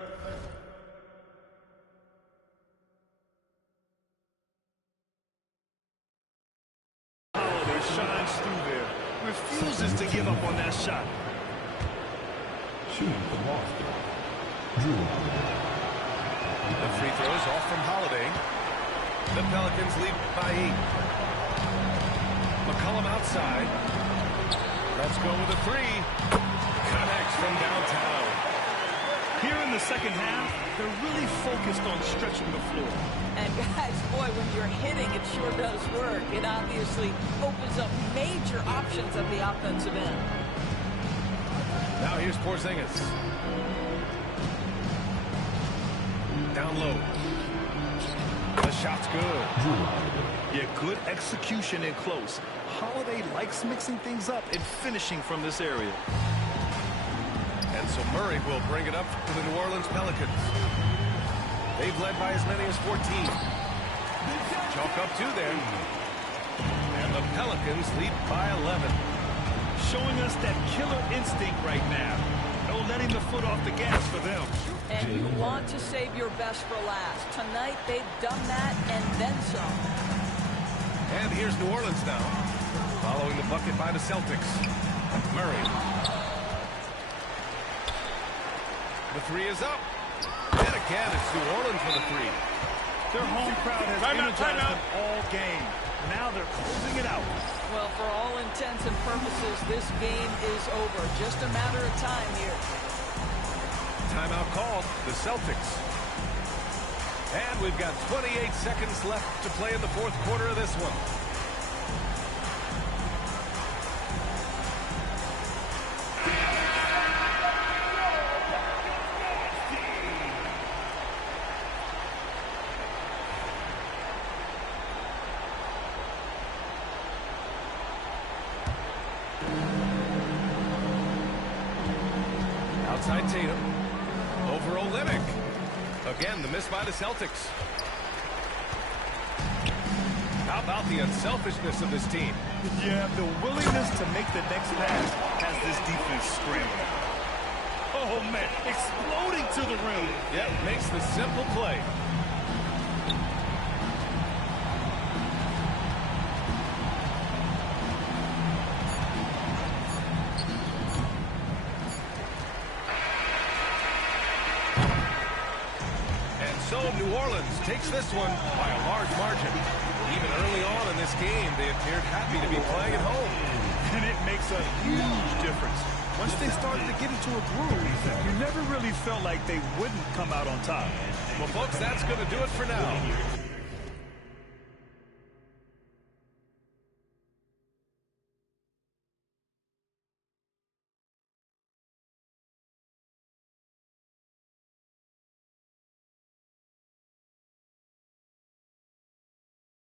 Holiday shines through there. Refuses to give up on that shot. Shooting for Boston, Drew Holiday. The free throws off from Holiday. The Pelicans lead by 8. McCollum outside. Let's go with a 3. Connects from downtown. Here in the second half, they're really focused on stretching the floor. And guys, boy, when you're hitting, it sure does work. It obviously opens up major options at the offensive end. Now here's Porzingis. Down low. The shot's good. Yeah, good execution in close. Holiday likes mixing things up and finishing from this area. And so Murray will bring it up to the New Orleans Pelicans. They've led by as many as 14. Chalk up 2 there. And the Pelicans lead by 11. Showing us that killer instinct right now. No letting the foot off the gas for them. And you want to save your best for last. Tonight, they've done that and then some. And here's New Orleans now, following the bucket by the Celtics. Murray. The 3 is up. And again, it's New Orleans with a 3. Their home crowd has energized them all game. Now they're closing it out. Well, for all intents and purposes, this game is over. Just a matter of time here. Timeout called, the Celtics. And we've got 28 seconds left to play in the 4th quarter of this one. Outside Tatum. Over Olynyk. Again, the miss by the Celtics. How about the unselfishness of this team? Yeah, the willingness to make the next pass has this defense scrambling. Oh, man, exploding to the rim. Yeah, makes the simple play. So New Orleans takes this one by a large margin. Even early on in this game, they appeared happy to be playing at home. And it makes a huge difference. Once they started to get into a groove, you never really felt like they wouldn't come out on top. Well, folks, that's going to do it for now.